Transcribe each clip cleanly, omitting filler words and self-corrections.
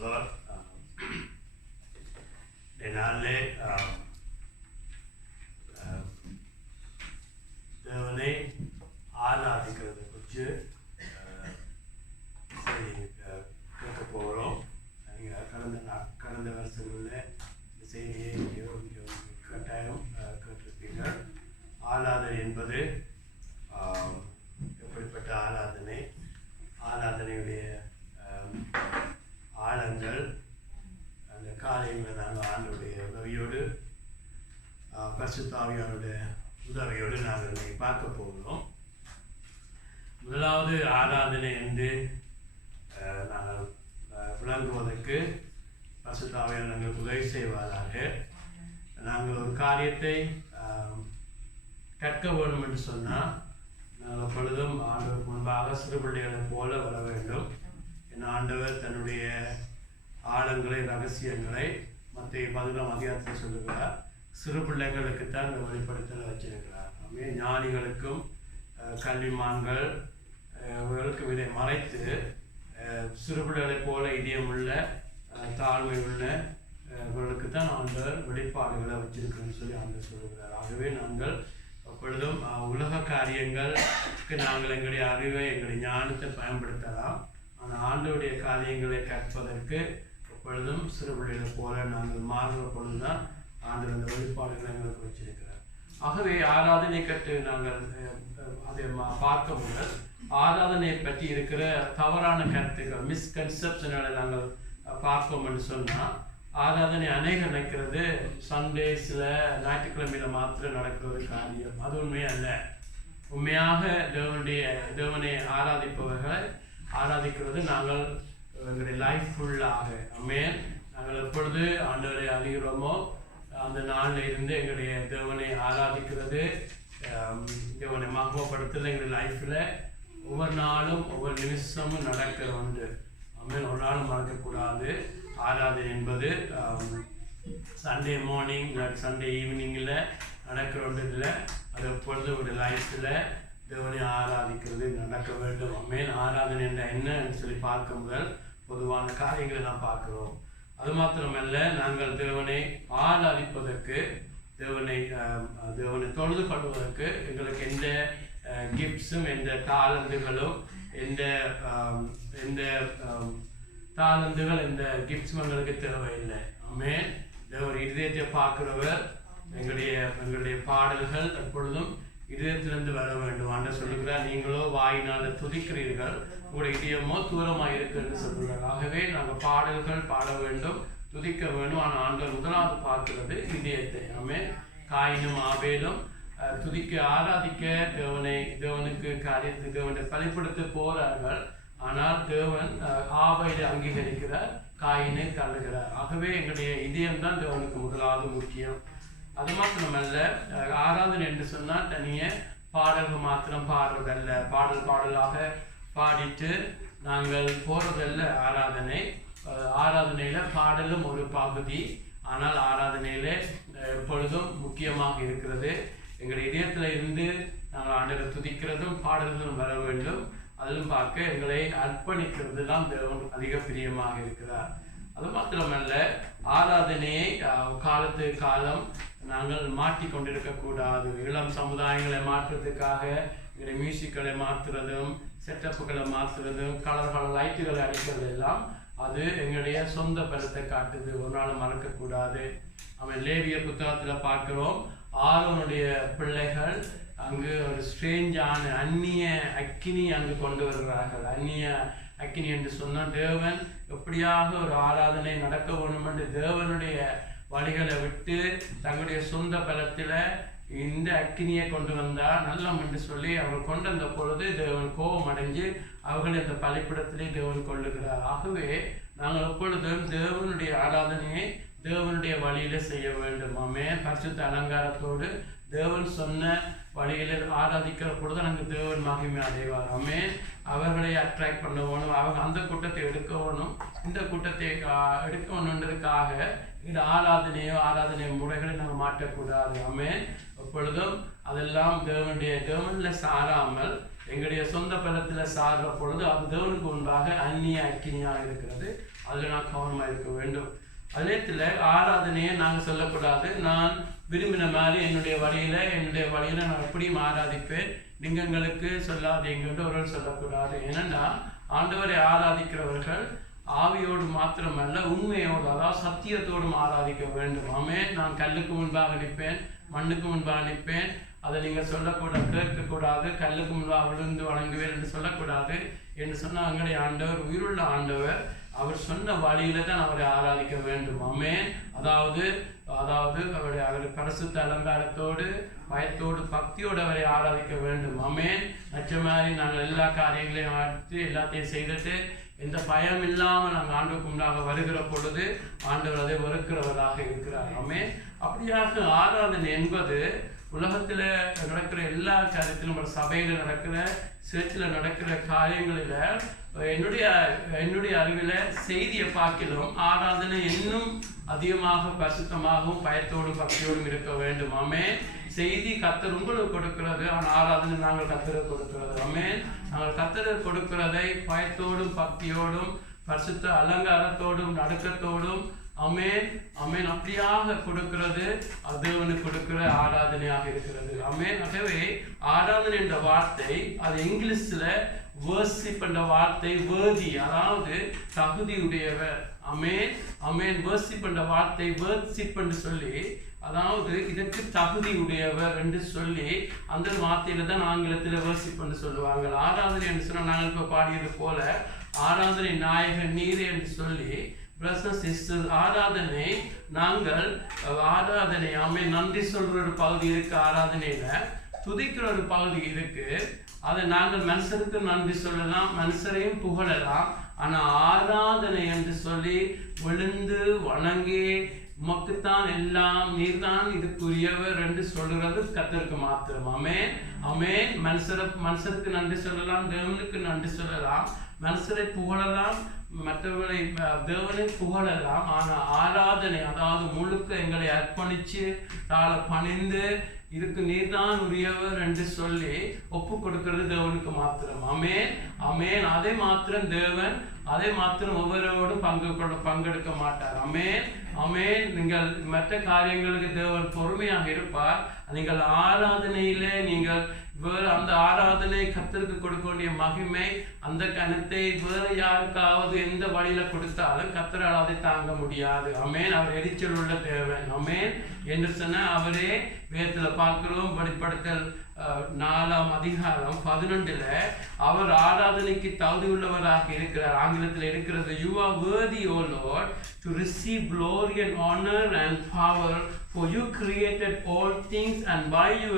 Lord. நாளிலே தேவனை ஆராதிக்கிறது குறித்து கேட்க போகிறோம். கடந்த வருஷங்களில் இந்த செய்தியை கட்டாயம் கேட்டிருப்பீர்கள். ஆராதனை என்பது எப்படிப்பட்ட ஆராதனை, ஆராதனையுடைய ஆழங்கள், அந்த காரியங்களை நாங்கள் ஆண்டோடைய உதவியோடு பரிசுத்த ஆவியாருடைய உதவியோடு நாங்கள் இன்னைக்கு பார்க்க போகிறோம். முதலாவது ஆராதனை என்று நாங்கள் விளங்குவதற்கு பரிசுத்த ஆவியார் நாங்கள் உதவி செய்வதாக. நாங்கள் ஒரு காரியத்தை கற்க வேண்டும் என்று சொன்னால் நாங்கள் எப்பொழுதும் ஆண்டவருக்கு முன்பாக சிறு பிள்ளைகளைப் போல வர வேண்டும். என் ஆண்டவர் தன்னுடைய ஆழங்களை, ரகசியங்களை மத்திய 11ஆம் அதிகாரத்தில் சொல்லுகிறார். சிறு பிள்ளைகளுக்குத்தான் இந்த வெளிப்படுத்தலை வச்சிருக்கிறார். ஞானிகளுக்கும் கல்விமான்கள் இவர்களுக்கும் இதை மறைத்து சிறு பிள்ளைகளைப் போல இதயமுள்ள தாழ்மை உள்ள இவர்களுக்கு தான் ஆண்டவர் வெளிப்பாடுகளை வச்சிருக்குன்னு சொல்லி ஆண்டவர் சொல்லுகிறார். ஆகவே நாங்கள் எப்பொழுதும் உலக காரியங்களுக்கு நாங்கள் எங்களுடைய அறிவை, எங்களுடைய ஞானத்தை பயன்படுத்தலாம். ஆனால் ஆண்டவருடைய காரியங்களை கற்பதற்கு எப்பொழுதும் சிறு பிள்ளைகளை போல நாங்கள் மாறுற பொழுதுதான் ஆண்டவர் அந்த வெளிப்பாடுகளை எங்களுக்கு வச்சிருக்கிறார். ஆகவே ஆராதனை கற்று நாங்கள் அதை பார்க்க முதல் ஆராதனை பற்றி இருக்கிற தவறான கருத்துக்கள், மிஸ்கன்செப்ஷன்களை நாங்கள் பார்ப்போம் என்று சொன்னால், ஆராதனை அநேகம் நினைக்கிறது சண்டேஸில் ஞாயிற்றுக்கிழமையில் மாத்திரம் நடக்கிற ஒரு காரியம். அது உண்மையே அல்ல. உண்மையாக தேவனை ஆராதிப்பவர்களை ஆராதிக்கிறது நாங்கள் எங்களுடைய லைஃப் ஃபுல்லாக. நாங்கள் எப்பொழுது ஆண்டவரை அறிகிறோமோ அந்த நாளில் இருந்து எங்களுடைய தேவனை ஆராதிக்கிறது, தேவனை மகப்படுத்துறது எங்களுடைய லைஃப்பில் ஒவ்வொரு நாளும் ஒவ்வொரு நிமிஷமும் நடக்கிற ஒன்று. ஒரு நாளும் மறக்கக்கூடாது. ஆராதனை என்பது சண்டே மார்னிங், சண்டே ஈவினிங்கில் நடக்கிற ஒன்று இல்லை. அது எப்பொழுது ஒரு லைஃப்பில் தேவனை ஆராதிக்கிறது நடக்க வேண்டும். ஆராதனை என்ற என்னன்னு சொல்லி பார்க்க முதல் பொதுவான காரியங்களை நாம் பார்க்கிறோம். அது மாத்திரமல்ல, நாங்கள் தேவனை ஆராதிப்பதற்கு, தேவனை தொழுது கொள்வதற்கு எங்களுக்கு எந்த கிஃப்ட்ஸும், எந்த தாளந்துகளும், எந்த தாளந்துகள், எந்த கிஃப்ட்ஸும் எங்களுக்கு தேவையில்லை. தேவன் இதயத்தை பார்க்கிறவர். எங்களுடைய பாடல்கள் எப்பொழுதும் இதயத்திலிருந்து வர வேண்டும். ஆண்டவர் சொல்லுகிறார், நீங்களோ வாயினால் துதிக்கிறீர்கள், உங்களுடைய இதயமோ தூரமாக இருக்குன்னு சொல்லுகிறார். ஆகவே நாங்கள் பாடல்கள் பாட வேண்டும், துதிக்க வேண்டும். ஆனால் ஆண்டவர் முதலாவது பார்க்கிறது இதயத்தை. காயினும் ஆபேலும் துதிக்க ஆராதிக்க தேவனுக்கு காரியத்தை தேவனை பலிப்படுத்த போறார்கள். ஆனால் தேவன் ஆபேலை அங்கீகரிக்கிறார், காயினை தள்ளுகிறார். ஆகவே எங்களுடைய இதயம்தான் தேவனுக்கு முதலாவது முக்கியம். அது மாத்திரமல்ல, ஆராதனை என்று சொன்னால் தனியே பாடல்கள் மாத்திரம் பாடுறதல்ல, பாடலாக பாடிட்டு நாங்கள் போறதல்ல. ஆராதனையில பாடலும் ஒரு பகுதி. ஆனால் ஆராதனையில எப்பொழுதும் முக்கியமாக இருக்கிறது எங்களுடைய இதயத்துல இருந்து நாங்கள் ஆண்டவரை துதிக்கிறதும் பாடல்களும் வர வேண்டும். அதிலும் பார்க்க எங்களை அர்ப்பணிக்கிறது தான் தேவன் அதிக பிரியமாக இருக்கிறார். அது மாத்திரமல்ல, ஆராதனையை காலத்து காலம் நாங்கள் மாற்றிக்கொண்டிருக்க கூடாது. இளம் சமுதாயங்களை மாற்றுறதுக்காக எங்களுடைய மியூசிக்களை மாற்றுறதும், செட்டப்புகளை மாற்றுறதும், கலர் லைட்டுகளை அடிக்கிறது எல்லாம் அது எங்களுடைய சொந்த பலத்தை காட்டுது. ஒரு நாள் மறக்கக்கூடாது. லேவிய புத்தகத்தில் பார்க்கிறோம், ஆரோனுடைய பிள்ளைகள் அங்கு ஒரு ஸ்ட்ரேஞ்சான அந்நிய அக்கினி அங்கு கொண்டு வருகிறார்கள். அந்நிய அக்கினி என்று சொன்னால் தேவன் எப்படியாக ஒரு ஆராதனை நடக்க வேண்டும் என்று தேவனுடைய வழிகளை விட்டு தங்களுடைய சொந்த பலத்தில் இந்த அக்கினியை கொண்டு வந்தால் நல்லம் என்று சொல்லி அவர் கொண்டு வந்த பொழுது தேவன் கோபம் அடைஞ்சு அவர்களை அந்த பலிப்பிடத்திலே தேவன் கொள்ளுகிறார். ஆகவே நாங்கள் எப்பொழுதும் தேவனுடைய ஆராதனையை தேவனுடைய வழியில செய்ய வேண்டும். பரிசுத்த அலங்காரத்தோடு தேவன் சொன்ன வழிகளில் ஆராதிக்கிற பொழுது நாங்கள் தேவன் மகிமை அடைவார். அவர்களை அட்ராக்ட் பண்ண வேணும், அவங்க அந்த கூட்டத்தை எடுக்க வேணும், இந்த கூட்டத்தை எடுக்க வேணுன்றதுக்காக இந்த ஆராதனை முறைகளை நாங்கள் மாற்றக்கூடாது. எப்பொழுதும் அதெல்லாம் தேவன்ல சாராமல் எங்களுடைய சொந்த பலத்தில் சாடுற பொழுது அது தேவனுக்கு முன்பாக அந்நிய அக்கினியாக இருக்கிறது. அதில் நான் கவனமாக இருக்க வேண்டும். அதேத்தில் ஆராதனையை நாங்கள் சொல்லக்கூடாது. நான் விரும்பின மாதிரி என்னுடைய வழியில் நான் எப்படியும் ஆராதிப்பேன், நீங்கள் எங்களுக்கு சொல்லாதீங்கன்னு ஒருவர் சொல்லக்கூடாது. ஏனென்னா ஆண்டவரை ஆராதிக்கிறவர்கள் ஆவியோடு மாத்திரமல்ல உண்மையோடு, அதாவது சத்தியத்தோடும் ஆராதிக்க வேண்டும். ஆமென். நான் கல்லுக்கு முன்பாக நிற்பேன், மண்ணுக்கு முன்பாக நிற்பேன், அதை நீங்கள் சொல்லக்கூடாது, கேட்கக்கூடாது. கல்லுக்கு முன்பாக விழுந்து வணங்குவேன் என்று சொல்லக்கூடாது. என்று சொன்னால் எங்களுடைய ஆண்டவர் உயிருள்ள ஆண்டவர். அவர் சொன்ன வழியில தான் அவரை ஆராதிக்க வேண்டும். ஆமென். அதாவது அவருடைய பரிசுத்த அலங்காரத்தோடு பயத்தோடு பக்தியோடு அவரை ஆராதிக்க வேண்டும். ஆமென். நச்ச மாதிரி நாங்கள் எல்லா காரியங்களையும் ஆற்றி எல்லாத்தையும் செய்துட்டு எந்த பயம் இல்லாமல் நாங்கள் ஆண்டவருக்கு முன்னாக வருகிற பொழுது ஆண்டவர் அதை வெறுக்கிறவராக இருக்கிறார். ஆமென். அப்படியாக ஆராதனை என்பது உலகத்தில் நடக்கிற எல்லா காரியத்திலும், ஒரு சபையில் நடக்கிற, சேர்ச்சில் நடக்கிற காரியங்களில் என்னுடைய அறிவில் செய்தியை பார்க்கலாம் ஆராதனை இன்னும் அதிகமாக பரிசுத்தமாகவும் பயத்தோடும் பக்தியோடும் இருக்க வேண்டும். ஆமென். செய்தி கர்த்தர் உங்களுக்கு கொடுக்கிறது, ஆனால் ஆராதனை நாங்கள் கர்த்தருக்கு கொடுக்கிறது. ஆமென். நாங்கள் கர்த்தருக்கு கொடுக்கிறதை பயத்தோடும் பக்தியோடும் பரிசுத்த அலங்காரத்தோடும் நடுக்கத்தோடும் ஆமென் ஆமென் அப்படியாக கொடுக்கிறது தேவனுக்கு கொடுக்கிற ஆராதனையாக இருக்கிறது. ஆமென். ஆகவே ஆராதனை என்ற வார்த்தை அது இங்கிலீஷ்ல வர்ஷிப் என்ற வார்த்தை worthy, அதாவது தகுதியுடையவர். ஆமென் ஆமென். வர்ஷிப் என்ற வார்த்தை வர்ஷிப் என்று சொல்லி, அதாவது இதற்கு தகுதி உடையவர் என்று சொல்லி அந்த வார்த்தையில தான் ஆங்கிலத்தில் வர்ஷிப் என்று சொல்லுவாங்க. ஆராதனை என்று சொன்னால் நாங்கள் இப்போ பாடியது போல ஆராதனை நாயகன் நீரே என்று சொல்லி, பிரதர்ஸ் சிஸ்டர்ஸ், ஆராதனை நாங்கள் ஆராதனை ஆமென் நன்றி சொல்ற ஒரு பகுதி இருக்கு, ஆராதனையில துதிக்கிற ஒரு பகுதி இருக்கு. அதை நாங்கள் மனுஷருக்கு நன்றி சொல்லலாம், மனுஷரையும் புகழலாம். ஆனா ஆராதனை என்று சொல்லி விழுந்து வணங்கி உமக்குத்தான் எல்லாம், நீர்தான் இதுக்குரியவர் என்று சொல்றது கர்த்தருக்கு மாத்திரம். ஆமென் ஆமென். மனுஷருக்கு நன்றி சொல்லலாம், தேவனுக்கு நன்றி சொல்லலாம், மனுஷரை புகழலாம், மற்றவர்களை தேவனை புகழலாம். ஆனால் ஆராதனை, அதாவது முழுக்க எங்களை அர்ப்பணிச்சு தாழ பணிந்து இதுக்கு நீர்தான் உரியவர் என்று சொல்லி ஒப்பு கொடுக்கிறது தேவனுக்கு மாத்திரம். ஆமென் ஆமென். அதை மாத்திரம் தேவன், அதை மாத்திரம் ஒவ்வொருவரோடும் பங்கெடுக்க மாட்டார். ஆமென் ஆமென். நீங்கள் மற்ற காரியங்களுக்கு தேவன் பொறுமையாக இருப்பார். நீங்கள் ஆராதனையிலே நீங்கள் வேறு அந்த ஆராதனை கர்த்தருக்கு கொடுக்க வேண்டிய மகிமை, அந்த கணத்தை வேறு யாருக்காவது எந்த வழியில கொடுத்தாலும் கர்த்தரால் அதை தாங்க முடியாது. ஆமென். அவர் எரிச்சல் உள்ள தேவன். ஆமென் என்று சொன்ன அவரே வேதத்துல பார்க்கிறோம். வெளிப்படுத்தல் 4ஆம் அதிகாரம் 11ல அவர் ஆராதனைக்கு தகுதி உள்ளவராக இருக்கிறார். ஆங்கிலத்தில் இருக்கிறது, you are worthy, O Lord, to receive glory and honor and power, for you created all things and by you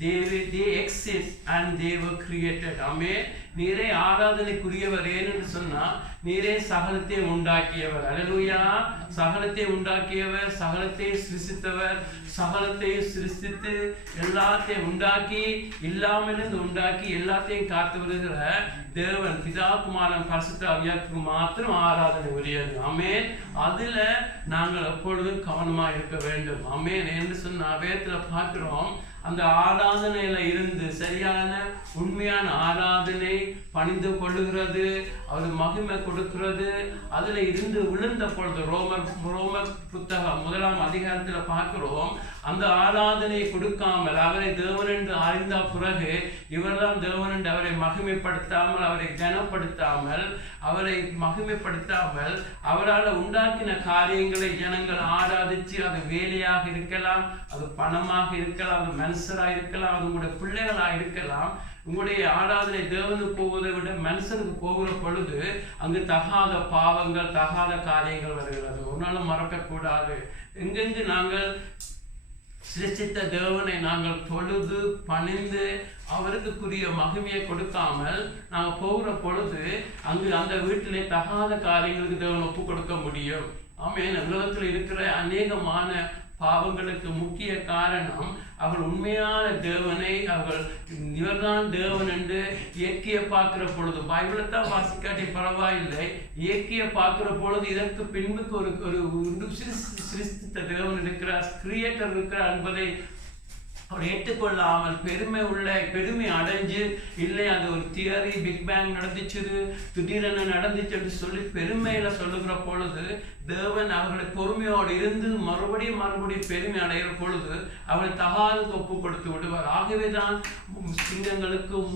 they exist and they were created. ஆமென். நீரே ஆராதனைக்குரியவர். ஏனென்று சொன்னா நீரே சகலத்தை உண்டாக்கியவர். அல்லேலூயா. சகலத்தை உண்டாக்கியவர், சகலத்தை சிருஷ்டித்தவர், சகலத்தை சிருஷ்டித்து எல்லாத்தையும் உண்டாக்கி இல்லாமலிருந்து உண்டாக்கி எல்லாத்தையும் காத்து வருகிற தேவன் பிதா குமாரன் பரிசுத்த ஆவியாருக்கு மாத்திரம் ஆராதனை உரியது. ஆமென். அதுல நாங்கள் எப்பொழுதும் கவனமா இருக்க வேண்டும். ஆமென் என்று சொன்ன வேதத்துல பார்க்கிறோம், அந்த ஆராதனையில இருந்து சரியான உண்மையான ஆராதனை பணிந்து கொள்ளுகிறது, அவர் மகிமை கொடுக்கிறது. அதுல இருந்து விழுந்த பொழுது ரோமர் புத்தகம் 1ஆம் அதிகாரத்துல பார்க்கிறோம், அந்த ஆராதனை கொடுக்காமல் அவரை தேவன் என்று அறிந்த பிறகு இவர்தான் தேவன் என்று அவரை மகிமைப்படுத்தாமல், அவரை கனப்படுத்தாமல், அவரை மகிமைப்படுத்தாமல் அவரால் உண்டாக்கின காரியங்களை ஜனங்கள் ஆராதிச்சு, அது வேலையாக இருக்கலாம், அது பணமாக இருக்கலாம், அது மனுஷராக இருக்கலாம், அது உங்களுடைய பிள்ளைகளாக இருக்கலாம். உங்களுடைய ஆராதனை தேவனுக்கு போவதை விட மனுஷனுக்கு போகிற பொழுது அங்கு தகாத பாவங்கள், தகாத காரியங்கள் வருகிறது. ஒரு நாளும் மறக்கக்கூடாது. எங்கெங்கு நாங்கள் சிருஷ்டித்த தேவனை நாங்கள் தொழுது பணிந்து அவருக்குரிய மகிமையை கொடுக்காமல் நாங்கள் போகிற பொழுது அங்கு அந்த வீட்டிலே தகாத காரியங்களுக்கு தேவன் ஒப்பு கொடுக்க முடியும். ஆமென். உலகத்தில் இருக்கிற அநேகமான பாவங்களுக்கு முக்கிய காரணம் அவர்கள் உண்மையான தேவனை அவர்கள் இவர்தான் தேவன் என்று இயற்கையை பார்க்கிற பொழுது, பைபிளை தான் வாசிக்காட்டி பரவாயில்லை, இயற்கையை பார்க்கிற பொழுது இதற்கு பின்புக்கு ஒரு சிருஷ்டித்த தேவன் இருக்கிறார், கிரியேட்டர் இருக்கிறார் என்பதை அவர் ஏற்றுக்கொள்ளாமல் பெருமை அடைஞ்சு, இல்லை அது ஒரு தியரி, பிக் பேங் நடந்துச்சு, திடீரென நடந்துச்சு என்று சொல்லி பெருமையில சொல்லுகிற பொழுது தேவன் அவர்களை பொறுமையோடு இருந்து மறுபடியும் பெருமை அடைகிற பொழுது அவளை தகாதுக்கு ஒப்பு கொடுத்து விடுவார். ஆகவேதான் சிங்கங்களுக்கும்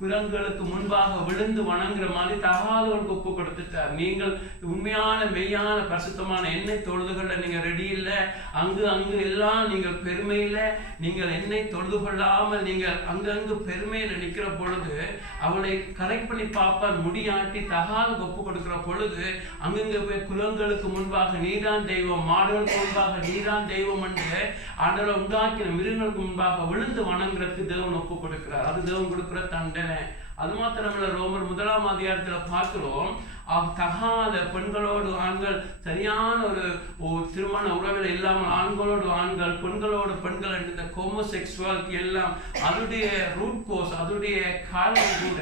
குரங்களுக்கு முன்பாக விழுந்து வணங்குற மாதிரி தகாதவர்களுக்கு ஒப்பு கொடுத்துட்டார். நீங்கள் உண்மையான மெய்யான பரிசுத்தமான எண்ணெய் தொழுதுகொள்ள நீங்க ரெடி இல்லை, அங்கு எல்லாம் நீங்கள் பெருமையில நீங்கள் எண்ணெய் தொழுது கொள்ளாமல் நீங்கள் அங்கங்கு பெருமையில நிற்கிற பொழுது அவளை கரெக்ட் பண்ணி பார்ப்பார். முடியாட்டி தகாதுக்கு ஒப்பு கொடுக்கிற பொழுது அங்கங்க போய் குரங்களுக்கு முன்பாக நீதான் தெய்வம், மாடுகளுக்கு முன்பாக நீதான் தெய்வம் என்று ஆண்டவரை உண்டாக்கின மிருகங்களுக்கு முன்பாக விழுந்து வணங்குறதுக்கு தேவன் ஒப்பு கொடுக்கிறார். அது தேவன் கொடுக்கிற தண்டனை. அது மாத்திரமல்ல, ரோமர் 1ஆம் அதிகாரத்தில் பார்க்கிறோம், தகாத பெண்களோடு ஆண்கள், சரியான ஒரு திருமண உறவில் இல்லாமல் ஆண்களோடு ஆண்கள் பெண்களோடு பெண்கள் என்ற இந்த ஹோமோசெக்சுவாலிட்டி எல்லாம் அதனுடைய ரூட் கோஸ், அதனுடைய காரணம் கூட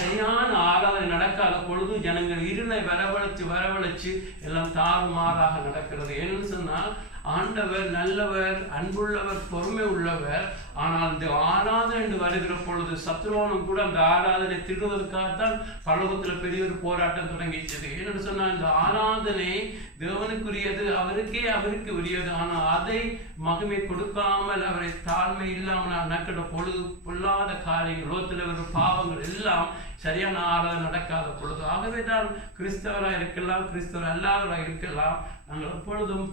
சரியான ஆராதனை நடக்காத பொழுது ஜனங்கள் இருளை வரவழைச்சு எல்லாம் தாறுமாறாக நடக்கிறது. ஏன்னு சொன்னால் ஆண்டவர் நல்லவர், அன்புள்ளவர், பொறுமை உள்ளவர். ஆனால் இந்த ஆராதனை என்று வருகிற பொழுது சத்ருவானும் கூட அந்த ஆராதனை திருடுவதற்காகத்தான் பரலோகத்தில் பெரிய ஒரு போராட்டம் தொடங்கிச்சது. என்னென்னு சொன்னால் இந்த ஆராதனை தேவனுக்குரியது, அவருக்கு உரியது. ஆனால் அதை மகிமை கொடுக்காமல் அவரை தாழ்மை இல்லாமல் நடக்கிற பொழுது பொல்லாத காரியங்கள், லோகத்தில் ஒரு பாவங்கள் எல்லாம் சரியான ஆராதனை நடக்காத பொழுது. ஆகவே தான் கிறிஸ்தவராக இருக்கலாம், கிறிஸ்தவர் அல்லாதவராக இருக்கலாம், நாங்கள் எப்பொழுதும்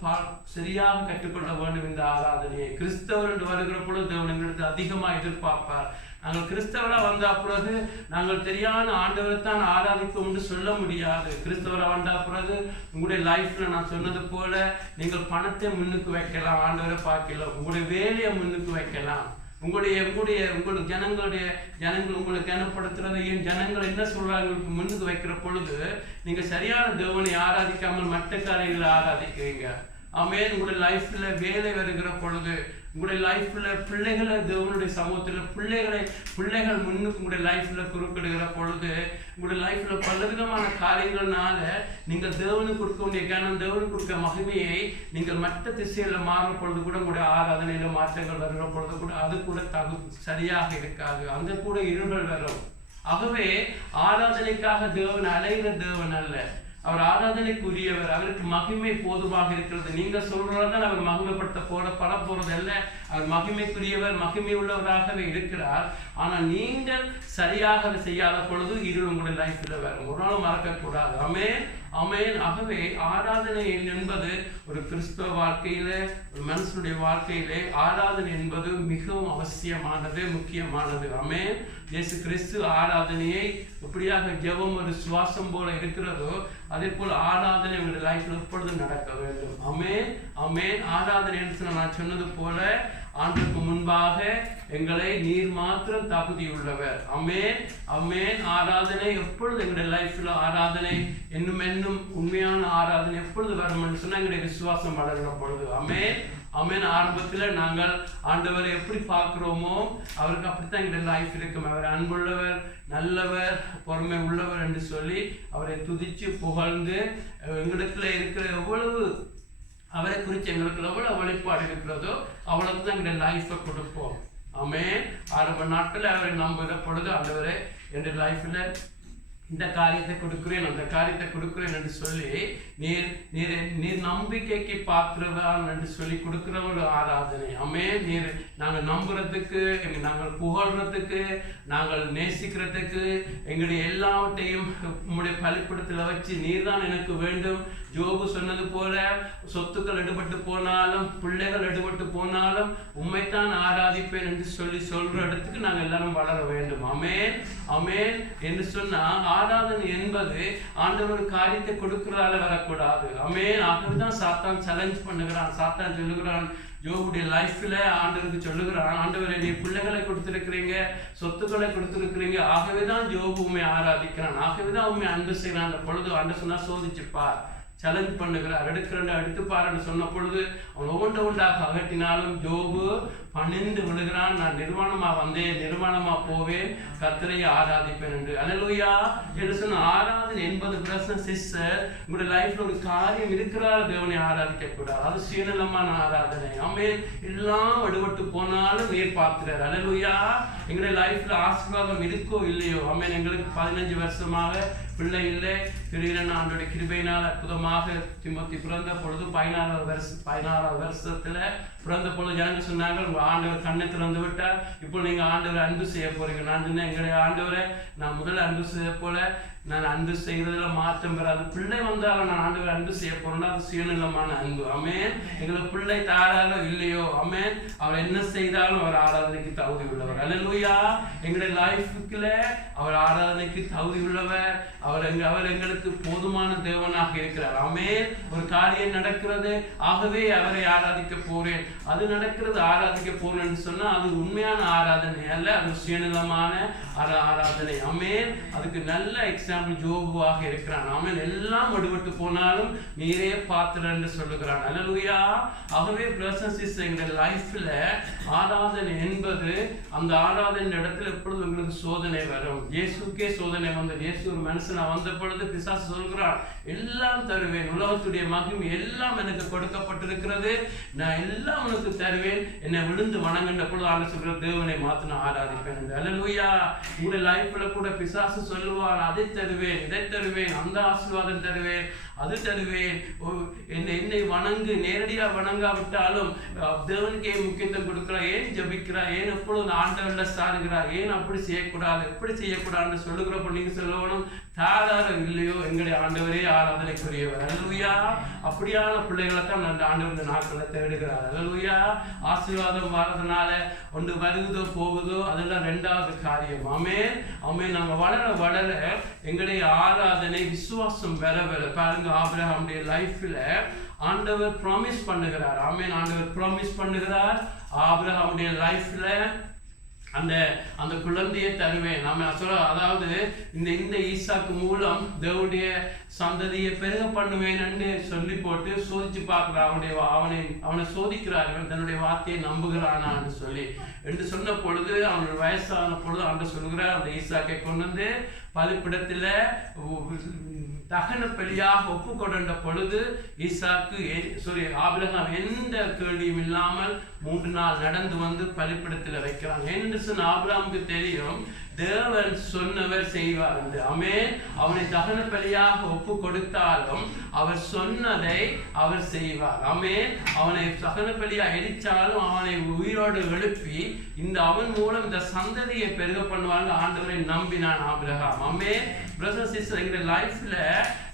சரியாக கற்றுக்கொள்ள வேண்டும் இந்த ஆராதனையை. கிறிஸ்தவர் என்று வருகிற பொழுது தேவன் எங்களுக்கு அதிகமாக எதிர்பார்ப்பார். நாங்கள் கிறிஸ்தவராக வந்த பிறகு நாங்கள் சரியான ஆண்டவரை தான் ஆராதிப்போம் என்று சொல்ல முடியாது. கிறிஸ்தவராக வந்த பிறகு உங்களுடைய லைஃப்ல நான் சொன்னது போல நீங்கள் பணத்தை முன்னுக்கு வைக்கலாம், ஆண்டவரை பார்க்கலாம், உங்களுடைய வேலையை முன்னுக்கு வைக்கலாம், உங்களுக்கு ஜனங்கள் உங்களை கனப்படுத்துறதை ஜனங்கள் என்ன சொல்றாங்க முன்னுக்கு வைக்கிற பொழுது நீங்க சரியான தேவனை ஆராதிக்காமல் மற்ற காரியங்களை ஆராதிக்கிறீங்க. ஆமென். உங்களுடைய லைஃப்ல வேலை வருகிற பொழுது, உங்களுடைய லைஃப்ல பிள்ளைகளை தேவனுடைய சமூகத்தில் பிள்ளைகள் முன்னுக்கு உங்களுடைய லைஃப்ல குறுக்கிடுகிற பொழுது, உங்களுடைய லைஃப்ல பலவிதமான காரியங்கள்னால நீங்கள் தேவனுக்கு கொடுக்க வேண்டிய கனம், தேவனுக்கு கொடுக்க மகிமையை நீங்கள் மற்ற திசையில மாறுற பொழுது கூட உங்களுடைய ஆராதனையில மாற்றங்கள் வருகிற பொழுது கூட அது கூட சரியாக இருக்காது, அங்க கூட இருள் வரும். ஆகவே ஆராதனைக்காக தேவன் அலைகிற தேவன் அல்ல, அவர் ஆராதனைக்குரியவர், அவருக்கு மகிமை போதுமாக இருக்கிறது. நீங்க சொல்றதான் அவர் மகிமைப்படுத்த போறது அல்ல, அவர் மகிமைக்குரியவர், மகிமை உள்ளவராகவே இருக்கிறார். ஆனால் நீங்கள் சரியாக அதை செய்யாத பொழுது இருள் உங்களுடைய லைஃப்ல வரும், ஒரு நாளும் மறக்கக்கூடாது. ஆமென், ஆமென். ஆகவே ஆராதனை என்பது ஒரு கிறிஸ்தவ வாழ்க்கையில, ஒரு மனுஷனுடைய வாழ்க்கையிலே ஆராதனை என்பது மிகவும் அவசியமானது, முக்கியமானது. ஆமென். இயேசு கிறிஸ்து ஆராதனையை எப்படியாக ஜெபம் ஒரு சுவாசம் போல இருக்கிறதோ அதே போல் ஆராதனை உங்களுடைய லைஃப்ல எப்பொழுதும் நடக்க வேண்டும். ஆமென், ஆமென். ஆராதனை என்று நான் சொன்னது போல ஆண்டுக்கு முன்பாக எங்களை நீர் மாத்திரம் தகுதி உள்ளவர். ஆமென், ஆமென். ஆராதனை எப்பொழுது எங்களுடைய லைஃப்ல ஆராதனை என்னும் உண்மையான ஆராதனை எப்பொழுது வரும் என்று சொன்னா எங்களுடைய விசுவாசம் வளர்கிற பொழுது. ஆமென், ஆமென். ஆரம்பத்துல நாங்கள் ஆண்டவரை எப்படி பார்க்கிறோமோ அவருக்கு அப்படித்தான் எங்களுடைய லைஃப் இருக்கும். அவர் அன்புள்ளவர், நல்லவர், பொறுமை உள்ளவர் என்று சொல்லி அவரை துதிச்சு புகழ்ந்து எங்களுக்குள்ள இருக்கிற எவ்வளவு அவரை குறித்து எங்களுக்கு எவ்வளவு வெளிப்பாடு இருக்கிறதோ அவ்வளவு தான் எங்களுடைய லைஃபை கொடுப்போம். ஆமென். ஆரம்ப நாட்கள் அவரை நம்புகிற பொழுது ஆண்டவரே என்னுடைய லைஃப்ல இந்த காரியத்தை கொடுக்கிறேன், அந்த காரியத்தை கொடுக்கிறேன் என்று சொல்லி நீர் நம்பிக்கைக்கு பாத்திரவான் என்று சொல்லி கொடுக்கிற ஒரு ஆராதனை. ஆமென். நாங்கள் நம்புறதுக்கு, நாங்கள் புகழ்றதுக்கு, நாங்கள் நேசிக்கிறதுக்கு, எங்களுடைய எல்லாவற்றையும் உங்களுடைய பலிப்படத்தில் வச்சு நீர் தான் எனக்கு வேண்டும். ஜோபு சொன்னது போல சொத்துக்கள் எடுபட்டு போனாலும் பிள்ளைகள் எடுபட்டு போனாலும் உண்மைத்தான் ஆராதிப்பேன் என்று சொல்லி சொல்ற இடத்துக்கு நாங்கள் எல்லாரும் வளர வேண்டும். ஆமென், ஆமென் என்று சொன்னா ஆராதனை என்பது ஆண்டவர் காரியத்தை கொடுக்கிறதால வரக்கூடாது. ஆமென். ஆகவேதான் சாத்தான் சேலஞ்ச் பண்ணுகிறான். சாத்தான் சொல்லுகிறான் யோபுடைய லைஃப்ல ஆண்டவருக்கு சொல்லுகிறான், ஆண்டவரை நீ பிள்ளைகளை கொடுத்திருக்கிறீங்க, சொத்துக்களை கொடுத்திருக்கிறீங்க, ஆகவேதான் யோபு உண்மை ஆராதிக்கிறான், ஆகவேதான் உண்மை அன்பு செய்யறான். அந்த பொழுது ஆண்டவர் சொன்னா சோதிச்சுப்பார், சேலஞ்ச் பண்ணுகிறார். எடுத்து பாருன்னு சொன்ன பொழுது அவன் ஒவ்வொன்றாக அகட்டினாலும் யோபு பணிந்து விழுகிறான். நான் நிர்வாணமா வந்தேன், நிர்வாணமா போவேன், கர்த்தரை ஆராதிப்பேன் என்று. அல்லேலூயா என்று சொன்ன ஆராதனை என்பது பிரச்சனை சிஸ்டர். உங்களுடைய லைஃப்ல ஒரு காரியம் இருக்கிறார், தேவனை ஆராதிக்க கூடாது. அது சுயநலமான ஆராதனை. ஆமென். எல்லாம் விடுபட்டு போனாலும் நீர் பார்க்கிறார். அல்லேலூயா. எங்களுடைய லைஃப்ல ஆசீர்வாதம் இருக்கோ இல்லையோ, ஆமென். எங்களுக்கு 15 வருஷமாக பிள்ளை இல்லை. திடீரென ஆண்டோடைய கிருபையினால் அற்புதமாக திமோத்தி பிறந்த பொழுது 16 வருஷத்துல பிறந்த பொழுது ஜனங்க சொன்னாங்க, உங்க ஆண்டவர் கண்ணை திறந்து விட்டார், இப்போ நீங்க ஆண்டவரை அன்பு செய்ய போறீங்க. நான் சொன்னேன், எங்களுடைய ஆண்டவரை நான் முதல்ல அன்பு செய்ய போல, நான் அன்பு செய்யறதுல மாற்றம் பெறாது. பிள்ளை வந்தாலும் நான் ஆண்டவரை அன்பு செய்ய போறேன்னா அது சுயநலமான அன்பு. ஆமென். எங்களுக்கு பிள்ளை தாராளோ இல்லையோ, ஆமென், அவர் என்ன செய்தாலும் அவர் ஆராதனைக்கு தகுதி உள்ளவர். அல்லேலூயா. எங்களுடைய லைஃபுக்குள்ள அவர் ஆராதனைக்கு தகுதி உள்ளவர். அவர் எங்களுக்கு போதுமான தேவனாக இருக்கிறார். ஆமென். ஒரு காரியம் நடக்கிறது, ஆகவே அவரை ஆராதிக்க போறேன், அது நடக்கிறது ஆராதிக்க போறேன்னு சொன்னா அது உண்மையான ஆராதனை அல்ல, அது சுயநலமான ஆராதனை. ஆமென். அதுக்கு நல்ல எக்ஸாம்பிள் யோபுவாக இருக்கிறான். ஆமென். எல்லாம் விடுபட்டு போனாலும் நீரே பாத்திரம் என்று சொல்லுகிறான். அல்லேலூயா. ஆகவே பிரசன்ஸ் இஸ் எங்களுடைய லைஃப்ல ஆராதனை என்பது, அந்த ஆராதனை இடத்துல எப்பொழுது உங்களுக்கு சோதனை வரும். இயேசுக்கே சோதனை வந்தது. இயேசு ஒரு மனுஷனா வந்த பொழுது பிசாசு சொல்கிறான், எல்லாம் தருவேன், உலகத்துடைய மகிமை எல்லாம் எனக்கு கொடுக்கப்பட்டிருக்கிறது, நான் எல்லாம் உனக்கு தருவேன், என்னை விழுந்து வணங்குகின்ற பொழுது ஆண்டு சொல்கிற தேவனை மாத்து நான் ஆராதிப்பேன் என்று. அல்லேலூயா. உங்களுடைய லைஃப்ல கூட பிசாசு சொல்லுவான், அதை தருவேன், இதை தருவேன், அந்த ஆசீர்வாதம் தருவேன், அது தருவேன், என்னை வணங்கு, நேரடியா வணங்காவிட்டாலும் தேவனுக்கு ஏன் முக்கியத்துவம் கொடுக்கிறா, ஏன் ஜபிக்கிறா, ஏன் எப்பொழுது ஆண்டவர்ல சாருகிறா, ஏன் அப்படி செய்யக்கூடாது, எப்படி செய்யக்கூடாதுன்னு சொல்லுகிறப்ப நீங்க சொல்லணும், தாராளம் இல்லையோ எங்களுடைய ஆண்டவரே ஆராதனைக்குரியவர். அல்லேலூயா. அப்படியான பிள்ளைகளை தான் அந்த ஆண்டவர் நாட்களை தேடுகிறார். அல்லேலூயா. ஆசீர்வாதம் வர்றதுனால ஒன்று வருகுதோ போகுதோ அதெல்லாம் 2வது காரியம். ஆமென். ஆமென். நாங்க வளர வளர எங்களுடைய ஆராதனை விசுவாசம் வர பாருங்க. ஆபிரகாமுடைய லைஃப்ல ஆண்டவர் ப்ராமிஸ் பண்ணுகிறார். ஆமென். ஆண்டவர் ப்ராமிஸ் பண்ணுகிறார். ஆபிரகாமுடைய லைஃப்ல அந்த குழந்தையை தருவேன். நாம சொல்ல, அதாவது இந்த ஈசாக்கு மூலம் தேவனுடைய சந்ததியை பெருக பண்ணுவேன் என்று சொல்லி போட்டு சோதிச்சு பார்க்கிறார். அவனை சோதிக்கிறார்கள், தன்னுடைய வார்த்தையை நம்புகிறானா என்று சொல்லி என்று சொன்ன பொழுது அவனுடைய வயசான பொழுது ஆண்டு சொல்கிறார், அந்த ஈசாக்கை கொண்டு வந்து பலிபீடத்துல தகன பலியாக ஒப்பு கொண்ட பொழுது ஆபிரகாம் எந்த கேள்வியும் இல்லாமல் 3 நாள் நடந்து வந்து பலிபீடத்தில் வைக்கிறாங்க. என்று சொன்ன ஆபிரகாமுக்கு தெரியும், தேவன் சொன்னவர் செய்வார் என்று. ஆமென். அவனை தகன பலியாக ஒப்பு கொடுத்தாலும் அவர் சொன்னதை அவர் செய்வார். ஆமென். அவனை தகன பலியா எரிச்சாலும் அவனை உயிரோடு எழுப்பி அவன் மூலம் இந்த சந்ததியை பெருக பண்ணுவாங்க ஆண்டவரை நம்பினான் ஆபிரகாம். ஆமென். பிரதர்ஸ் சிஸ்டர்ஸ், எங்க லைஃப்ல